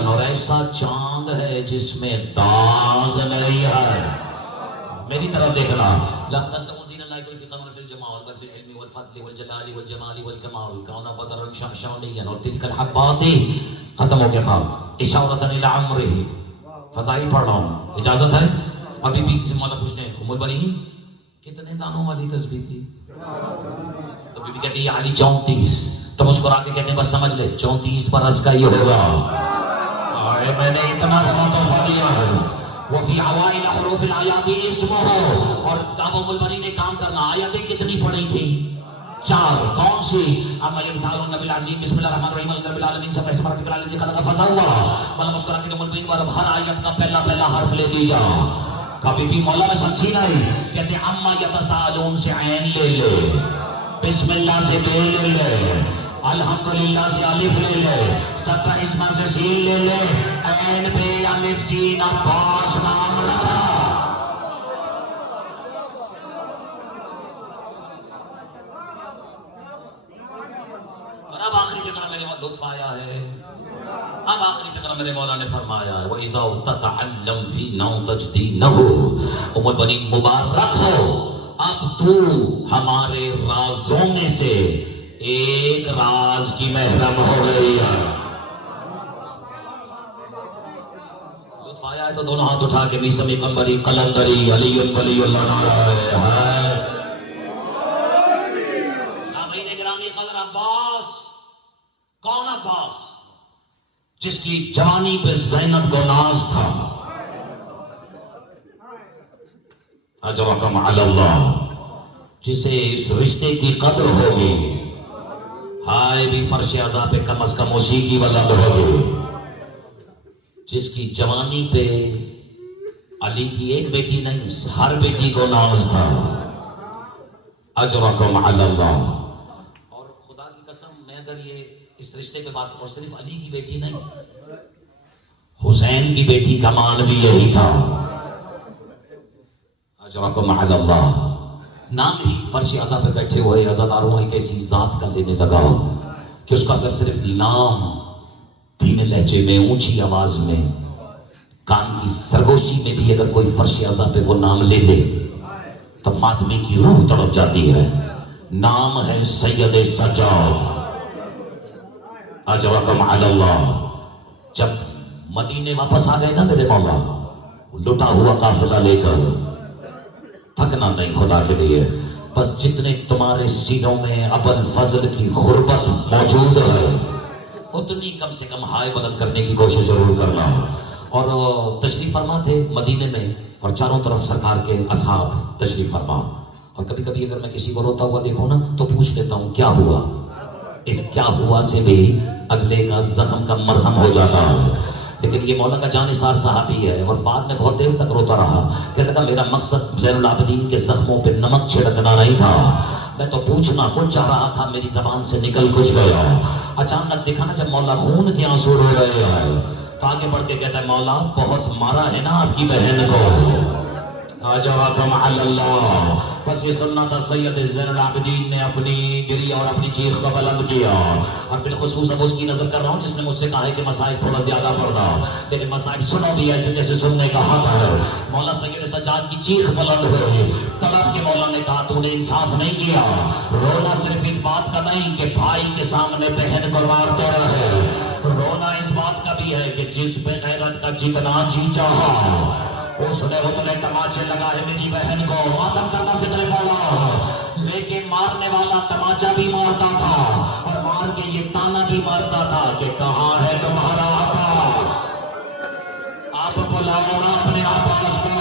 اور ایسا چاند ہے جس میں داغ نہیں ہے. میری طرف دیکھنا. لم تستقبلوا دين الله يكون في خمر في الجمال بل في العلم والفضل والجلال والجمال والكمال كون بدرا شمشونيا وتلك الحبات ختم ہو گیا خواب اشارة الى عمره. فضائل پڑھ رہا ہوں، اجازت ہے؟ ابھی بھی کسی مولا پوچھتے ہیں ام البنین کتنے دانوں والی تسبیح تھی؟ تو بی بی کہتی ہے علی 34. تو مسکرا کے کہتے ہیں بس سمجھ لے 34 برس کا یہ ہوگا. میں نے اتنا بڑا تحفہ دیا ہے. وہ فی اوائل حروف الآیات اسمہ. اور اب ام البنین نے کام کرنا. آیتیں کتنی پڑھی تھی؟ 4. کون سی؟ اما یسالون نبی العظیم بسم اللہ الرحمن الرحیم الحمد للہ العالمین سب اسم ربک الذی خلق فسوی. مولا مسکرا کے ام البنین پر ہر آیت کا پہلا حرف لے دی جا. کبھی بھی مولا میں سمجھی نہیں. کہتے ہیں اما یتسالون سے عین لے لے، بسم اللہ سے بے لے لے، الحمدللہ سے الف لے لے، سبح اسما سے سین لے لے، عین پہ الف سین عباس نام رکھنا. اور اب آخری فقرہ میرے لطف آیا ہے. اب آخری فقرہ میرے مولا نے فرمایا ہے وَإِذَا تَتَعَلَّمْ فِي نَوْ تَجْدِينَهُ. ام البنین مبارک ہو، اب تو ہمارے رازوں میں سے ایک راز کی محرم ہو گئی ہے. لطف آیا ہے تو دونوں ہاتھ اٹھا کے میسم کمبری قلندری علی ولی اللہ نعرہ ہے. سامعین گرامی قدر عباس. کون عباس؟ جس کی جوانی پہ زینب کو ناز تھا. اجرکم علی اللہ. جسے اس رشتے کی قدر ہوگی ہائے بھی فرش عزا پہ کم از کم اسی کی ولد ہوگی. جس کی جوانی پہ علی کی ایک بیٹی نہیں ہر بیٹی کو ناز تھا. اجرکم علی اللہ. اور خدا کی قسم میں اگر یہ اس رشتے پہ بات کروں صرف علی کی بیٹی نہیں، حسین کی بیٹی کا مان بھی یہی تھا. اجرکم علی اللہ. نام ہی فرش عزا پہ بیٹھے ہوئے عزاداروں ایک ایسی ذات کا لینے لگا کہ اس کا اگر صرف نام دھیمے لہجے میں اونچی آواز میں کان کی سرگوشی میں بھی اگر کوئی فرش عزا پہ وہ نام لے لے تو ماتمی کی روح تڑپ جاتی ہے. نام ہے سید سجاد. اجرکم علی اللہ. جب مدینے واپس آ گئے نا میرے مولا لٹا ہوا قافلہ لے کر، تھکنا نہیں خدا کے لیے، بس جتنے تمہارے سینوں میں ابن فضل کی غربت موجود ہے اتنی کم سے کم ہائے بلند کرنے کی کوشش ضرور کرنا. اور تشریف فرما تھے مدینے میں اور چاروں طرف سرکار کے اصحاب تشریف فرما. اور کبھی کبھی اگر میں کسی کو روتا ہوا دیکھوں نا تو پوچھ لیتا ہوں کیا ہوا. اس کیا ہوا سے بھی اگلے کا زخم کا مرہم ہو جاتا ہے. لیکن یہ مولا کا جانثار صحابی ہے اور بعد میں بہت دیر تک روتا رہا. کہنے لگا میرا مقصد زین العابدین کے زخموں پہ نمک چھڑکنا نہیں تھا، میں تو پوچھنا کچھ چاہ رہا تھا، میری زبان سے نکل کچھ گیا. اچانک دیکھا نا جب مولا خون کے آنسو رو رہے ہیں تو آگے بڑھ کے کہتا ہے مولا بہت مارا ہے نا آپ کی بہن کو. اجرکم علی اللہ. بس یہ سننا تھا سید زین العابدین نے اپنی گری اور اپنی چیخ کو بلند کیا. اور بالخصوص اب اس کی نظر کر رہا ہوں جس نے مجھ سے کہا ہے کہ مسائل تھوڑا زیادہ پڑھنا، لیکن مسائل سنو بھی ایسے جیسے سننے کا حق ہے. مولا سید سجاد کی چیخ بلند ہوئی. تڑپ کے مولا نے کہا تو نے انصاف نہیں کیا. رونا صرف اس بات کا نہیں کہ بھائی کے سامنے بہن کو مارتے رہے، رونا اس بات کا بھی ہے کہ جس بے غیرت کا جتنا جی چاہا اس نے اتنے تماچے لگائے میری بہن کو، ماتم کرنا فطرے پڑا، لیکن مارنے والا تماچا بھی مارتا تھا اور مار کے یہ تانا بھی مارتا تھا کہ کہاں ہے تمہارا عباس؟ آپ بلاؤ نا اپنے عباس کو،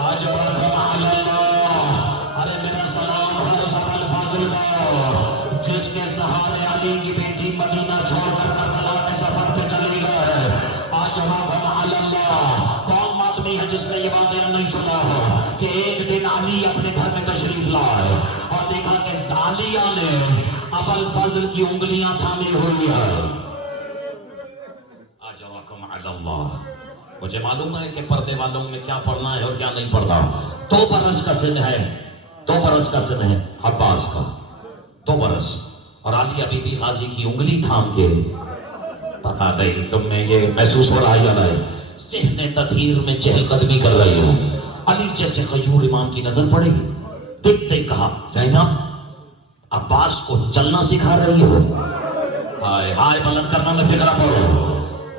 آج رکھم علی اللہ۔ ارے میرا سلام ہے اس ابو الفاضل کو جس کے سہارے علی کی بیٹی مدینہ چھوڑ کر کربلا کے سفر پہ چلی گئے۔ آج رکھم علی اللہ۔ کون ماتمی ہے جس نے یہ واقعہ نہیں سنا ہو کہ ایک دن علی اپنے گھر میں تشریف لائے اور دیکھا کہ زالیہ نے ابو الفضل کی انگلیاں تھامی ہوئی ہے۔ اجرکم علی اللہ۔ مجھے معلوم ہے کہ پردے والوں میں کیا پڑھنا ہے اور کیا نہیں پڑھنا۔ 2 برس کا سن ہے، 2 برس کا سن ہے عباس کا، 2 برس، اور علی ابھی بھی غازی کی انگلی تھام کے، پتا نہیں تم میں یہ محسوس ہو رہا ہے یا نہیں، ذہن تطہیر میں چہل قدمی کر رہی ہوں۔ علی جیسے غیور امام کی نظر پڑی، دیکھتے کہا زینب عباس کو چلنا سکھا رہی ہو؟ ہائے ہائے بلند کرنا میں فکرہ پڑھو،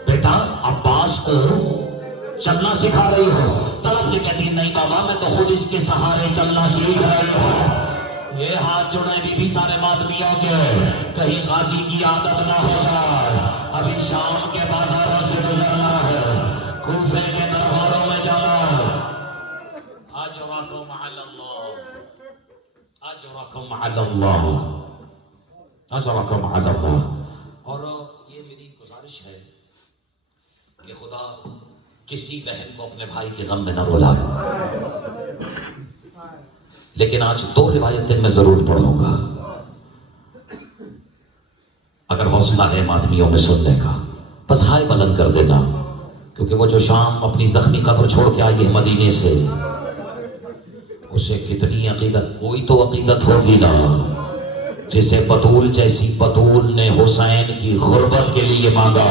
بیٹا عباس کو چلنا سکھا رہی ہو؟ طلب یہ کہتی ہے نہیں بابا میں تو خود اس کے سہارے چلنا سیکھ رہی ہوں۔ یہ ہاتھ جڑے بھی سارے ماتمیوں کے، کہیں غازی کی عادت نہ ہو جائے، ابھی شام کے بازاروں سے گزرنا ہے، کوفے کے درباروں میں جانا ہے۔ اجرکم علی اللہ، اجرکم علی اللہ، اجرکم علی اللہ۔ اور یہ میری گزارش ہے کہ خدا کسی بہن کو اپنے بھائی کے غم میں نہ رلائے، لیکن آج 2 روایتیں میں ضرور پڑھوں گا، اگر حوصلہ ہے ماتمیوں میں سننے کا بس ہائے بلند کر دینا، کیونکہ وہ جو شام اپنی زخمی قبر چھوڑ کے آئی ہے مدینے سے، اسے کتنی عقیدت، کوئی تو عقیدت ہوگی نا، جسے بطول جیسی بطول نے حسین کی غربت کے لیے مانگا۔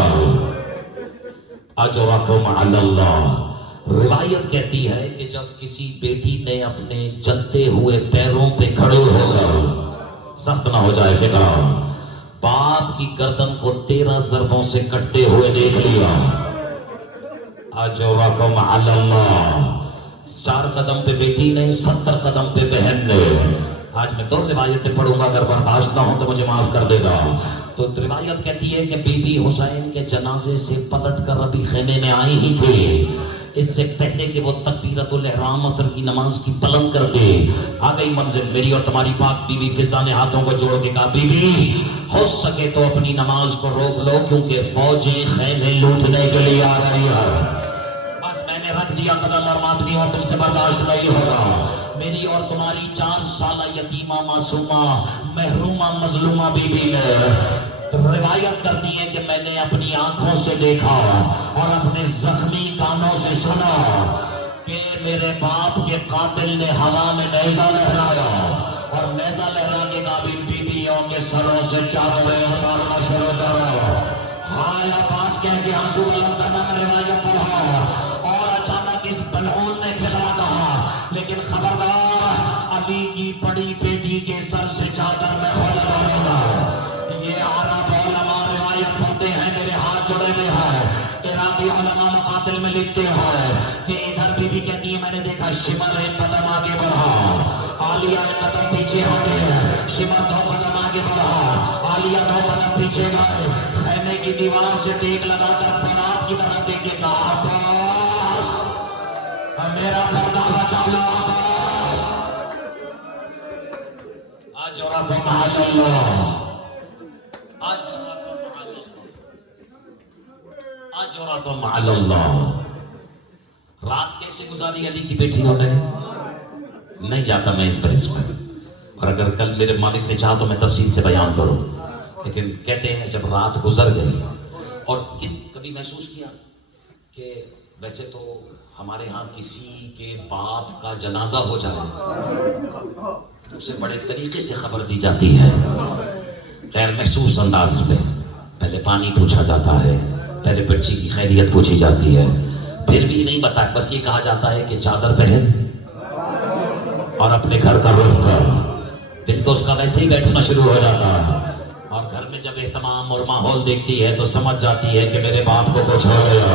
اجرکم علی اللہ۔ روایت کہتی ہے کہ جب کسی بیٹی نے اپنے جلتے ہوئے پیروں پہ کھڑے ہو کر، سخت نہ ہو جائے فکرہ، باپ کی گردن کو 13 ضربوں سے کٹتے ہوئے دیکھ لیا، اجرکم علی اللہ۔ 4 قدم پہ بیٹی نے، 70 قدم پہ بہن نے۔ آج میں 2 روایتیں پڑھوں گا، اگر برداشت نہ ہو تو مجھے معاف کر دے گا۔ تو روایت کہتی ہے کہ بی بی حسین کے جنازے سے پلٹ کر ابھی خیمے میں آئی ہی تھی، اس سے پہلے کہ وہ تکبیرۃ الاحرام عصر کی نماز کی پلنگ کر دے، آ گئی منزل میری اور تمہاری پاک بی بی فضا نے ہاتھوں کو جوڑ کے کہا بی بی ہو سکے تو اپنی نماز کو روک لو کیونکہ فوجیں خیمے لوٹنے کے لیے آ رہی ہے۔ بس میں نے رکھ دیا قدم اور ماتمی اور تم سے برداشت نہیں ہوگا۔ میری اور تمہاری 4 سالہ یتیمہ معصومہ محرومہ مظلومہ بی بی نے روایت کرتی ہے کہ میں نے اپنی آنکھوں سے دیکھا اور اپنے زخمی کانوں سے سنا کہ میرے باپ کے قاتل نے ہوا میں نیزہ لہرایا اور نیزہ لہرا کے قابل بیویوں کے سروں سے چادریں اتارنا شروع کرو۔ ہائے عباس کہہ کے آنسو علم کرنا میں روایت پڑھا، اور اچانک اس بلعون نے فقرہ کہا لیکن خبردار علی کی بڑی بیٹی کے سر سے چادر میں خود اتاروں گا۔ یہ عرب علماء روایت پڑھتے ہیں، میرے ہاتھ جڑے ہوئے ہیں، عراقی علماء مقاتل میں لکھتے ہیں کہ ادھر بی بی کہتی ہے میں نے دیکھا شمر 1 قدم آگے بڑھا، عالیہ 1 قدم پیچھے ہٹے، شمر 2 قدم آگے بڑھا، عالیہ 2 قدم پیچھے گئے، خیمے کی دیوار سے ٹیک لگا کر فرات کی طرف دیکھے کہا عباس میرا پردہ بچا لو عباس۔ اجرکم علی اللہ، اجرکم علی اللہ۔ رات کیسے گزاری علی کی بیٹیوں نے؟ نہیں جاتا میں اس بحث میں، اور اگر کل میرے مالک نے چاہا تو میں تفصیل سے بیان کروں، لیکن کہتے ہیں جب رات گزر گئی اور کبھی محسوس کیا کہ ویسے تو ہمارے ہاں کسی کے باپ کا جنازہ ہو جائے اسے بڑے طریقے سے خبر دی جاتی ہے، غیر محسوس انداز میں، پہلے پانی پوچھا جاتا ہے، پہلے بچی کی خیریت پوچھی جاتی ہے، پھر بھی نہیں بتا، بس یہ کہا جاتا ہے کہ چادر پہن اور اپنے گھر کا رخ کر۔ دل تو اس کا ویسے ہی بیٹھنا شروع ہو جاتا ہے، اور گھر میں جب اہتمام اور ماحول دیکھتی ہے تو سمجھ جاتی ہے کہ میرے باپ کو کچھ ہو گیا۔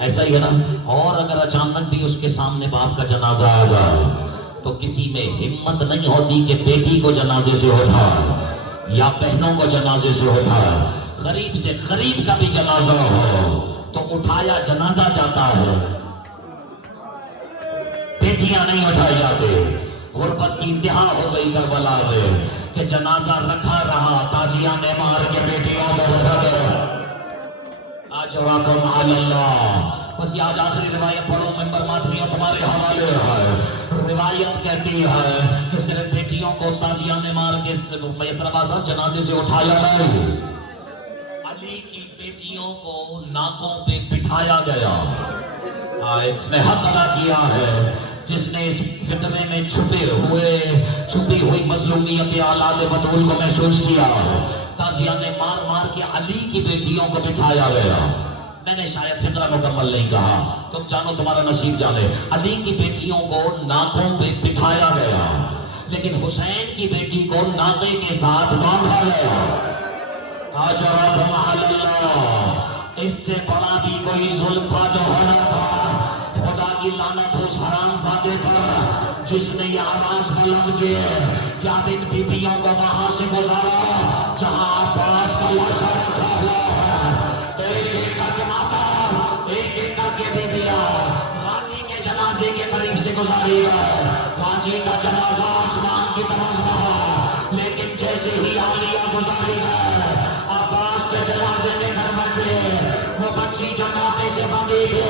ایسا ہی ہے نا. اور اگر اچانک بھی اس کے سامنے باپ کا جنازہ آ جائے تو کسی میں ہمت نہیں ہوتی کہ بیٹی کو جنازے سے اٹھائے یا بہنوں کو جنازے سے اٹھائے. غریب سے غریب کا بھی جنازہ ہو تو اٹھایا جنازہ جاتا ہے، بیٹیاں نہیں اٹھائے جاتے. غربت کی انتہا ہو گئی کربلا میں کہ جنازہ رکھا رہا، تازیہ نے مار کے بیٹیوں کو اٹھا دے. اجرکم علی اللہ. بس یہ آج آخری روایت پڑھو، ممبر ماتمیوں تمہارے حوالے ہے. روایت کہتی ہے کہ صرف بیٹیوں کو تازیہ نے مار کے میسر صاحب جنازے سے اٹھایا نہیں، علی کی بیٹیوں کو ناکوں پہ بٹھایا گیا. اس نے حق ادا کیا ہے جس نے اس فتنے میں چھپی ہوئی مظلومیت اولاد بطول کو محسوس کیا. تازیہ نے مار مار کے علی کی بیٹیوں کو بٹھایا گیا. میں نے شاید فقرہ مکمل نہیں کہا، تم جانو تمہارا نصیب جانے. علی کی بیٹیوں کو ناکوں پہ بٹھایا گیا، لیکن حسین کی بیٹی کو ناکے کے ساتھ باندھا گیا. اجرکم علی اللہ. اس سے بڑا بھی کوئی ظلم تھا جو ہونا تھا. خدا کی لعنت اس حرام زادے پر جس نے یہ آواز بلند کی کہ اب ان بیبیوں کو وہاں سے گزارا جہاں عباس کا لاشا رکھا ہوا ہے. ایک ایک کر کے ماتا، ایک ایک کر کے بیبیاں غازی کے جنازے کے قریب سے گزاری گئے. غازی کا جنازہ آسمان کی طرف رہا، لیکن جیسے ہی عالیہ گزاری گئے عباس کے جنازے میں گھر بٹھے. وہ بچی جو ناطے سے بندھی تھی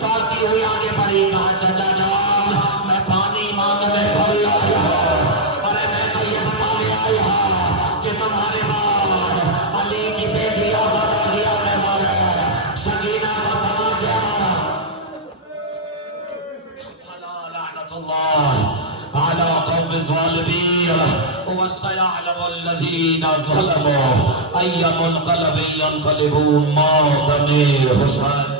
دوڑتی ہوئی آگے بڑھی، کہا چچا جان میں پانی مانگنے کھڑی آئی ہوں، ارے میں تو یہ بتانے آئی ہوں کہ تمہارے بعد علی کی بیٹی اب تازیہ میں مرے، سکینہ کو تماچے مارا. لعنت اللہ على قوم الظالمين وسيعلم الذين ظلموا أي منقلب ينقلبون. موطن حسین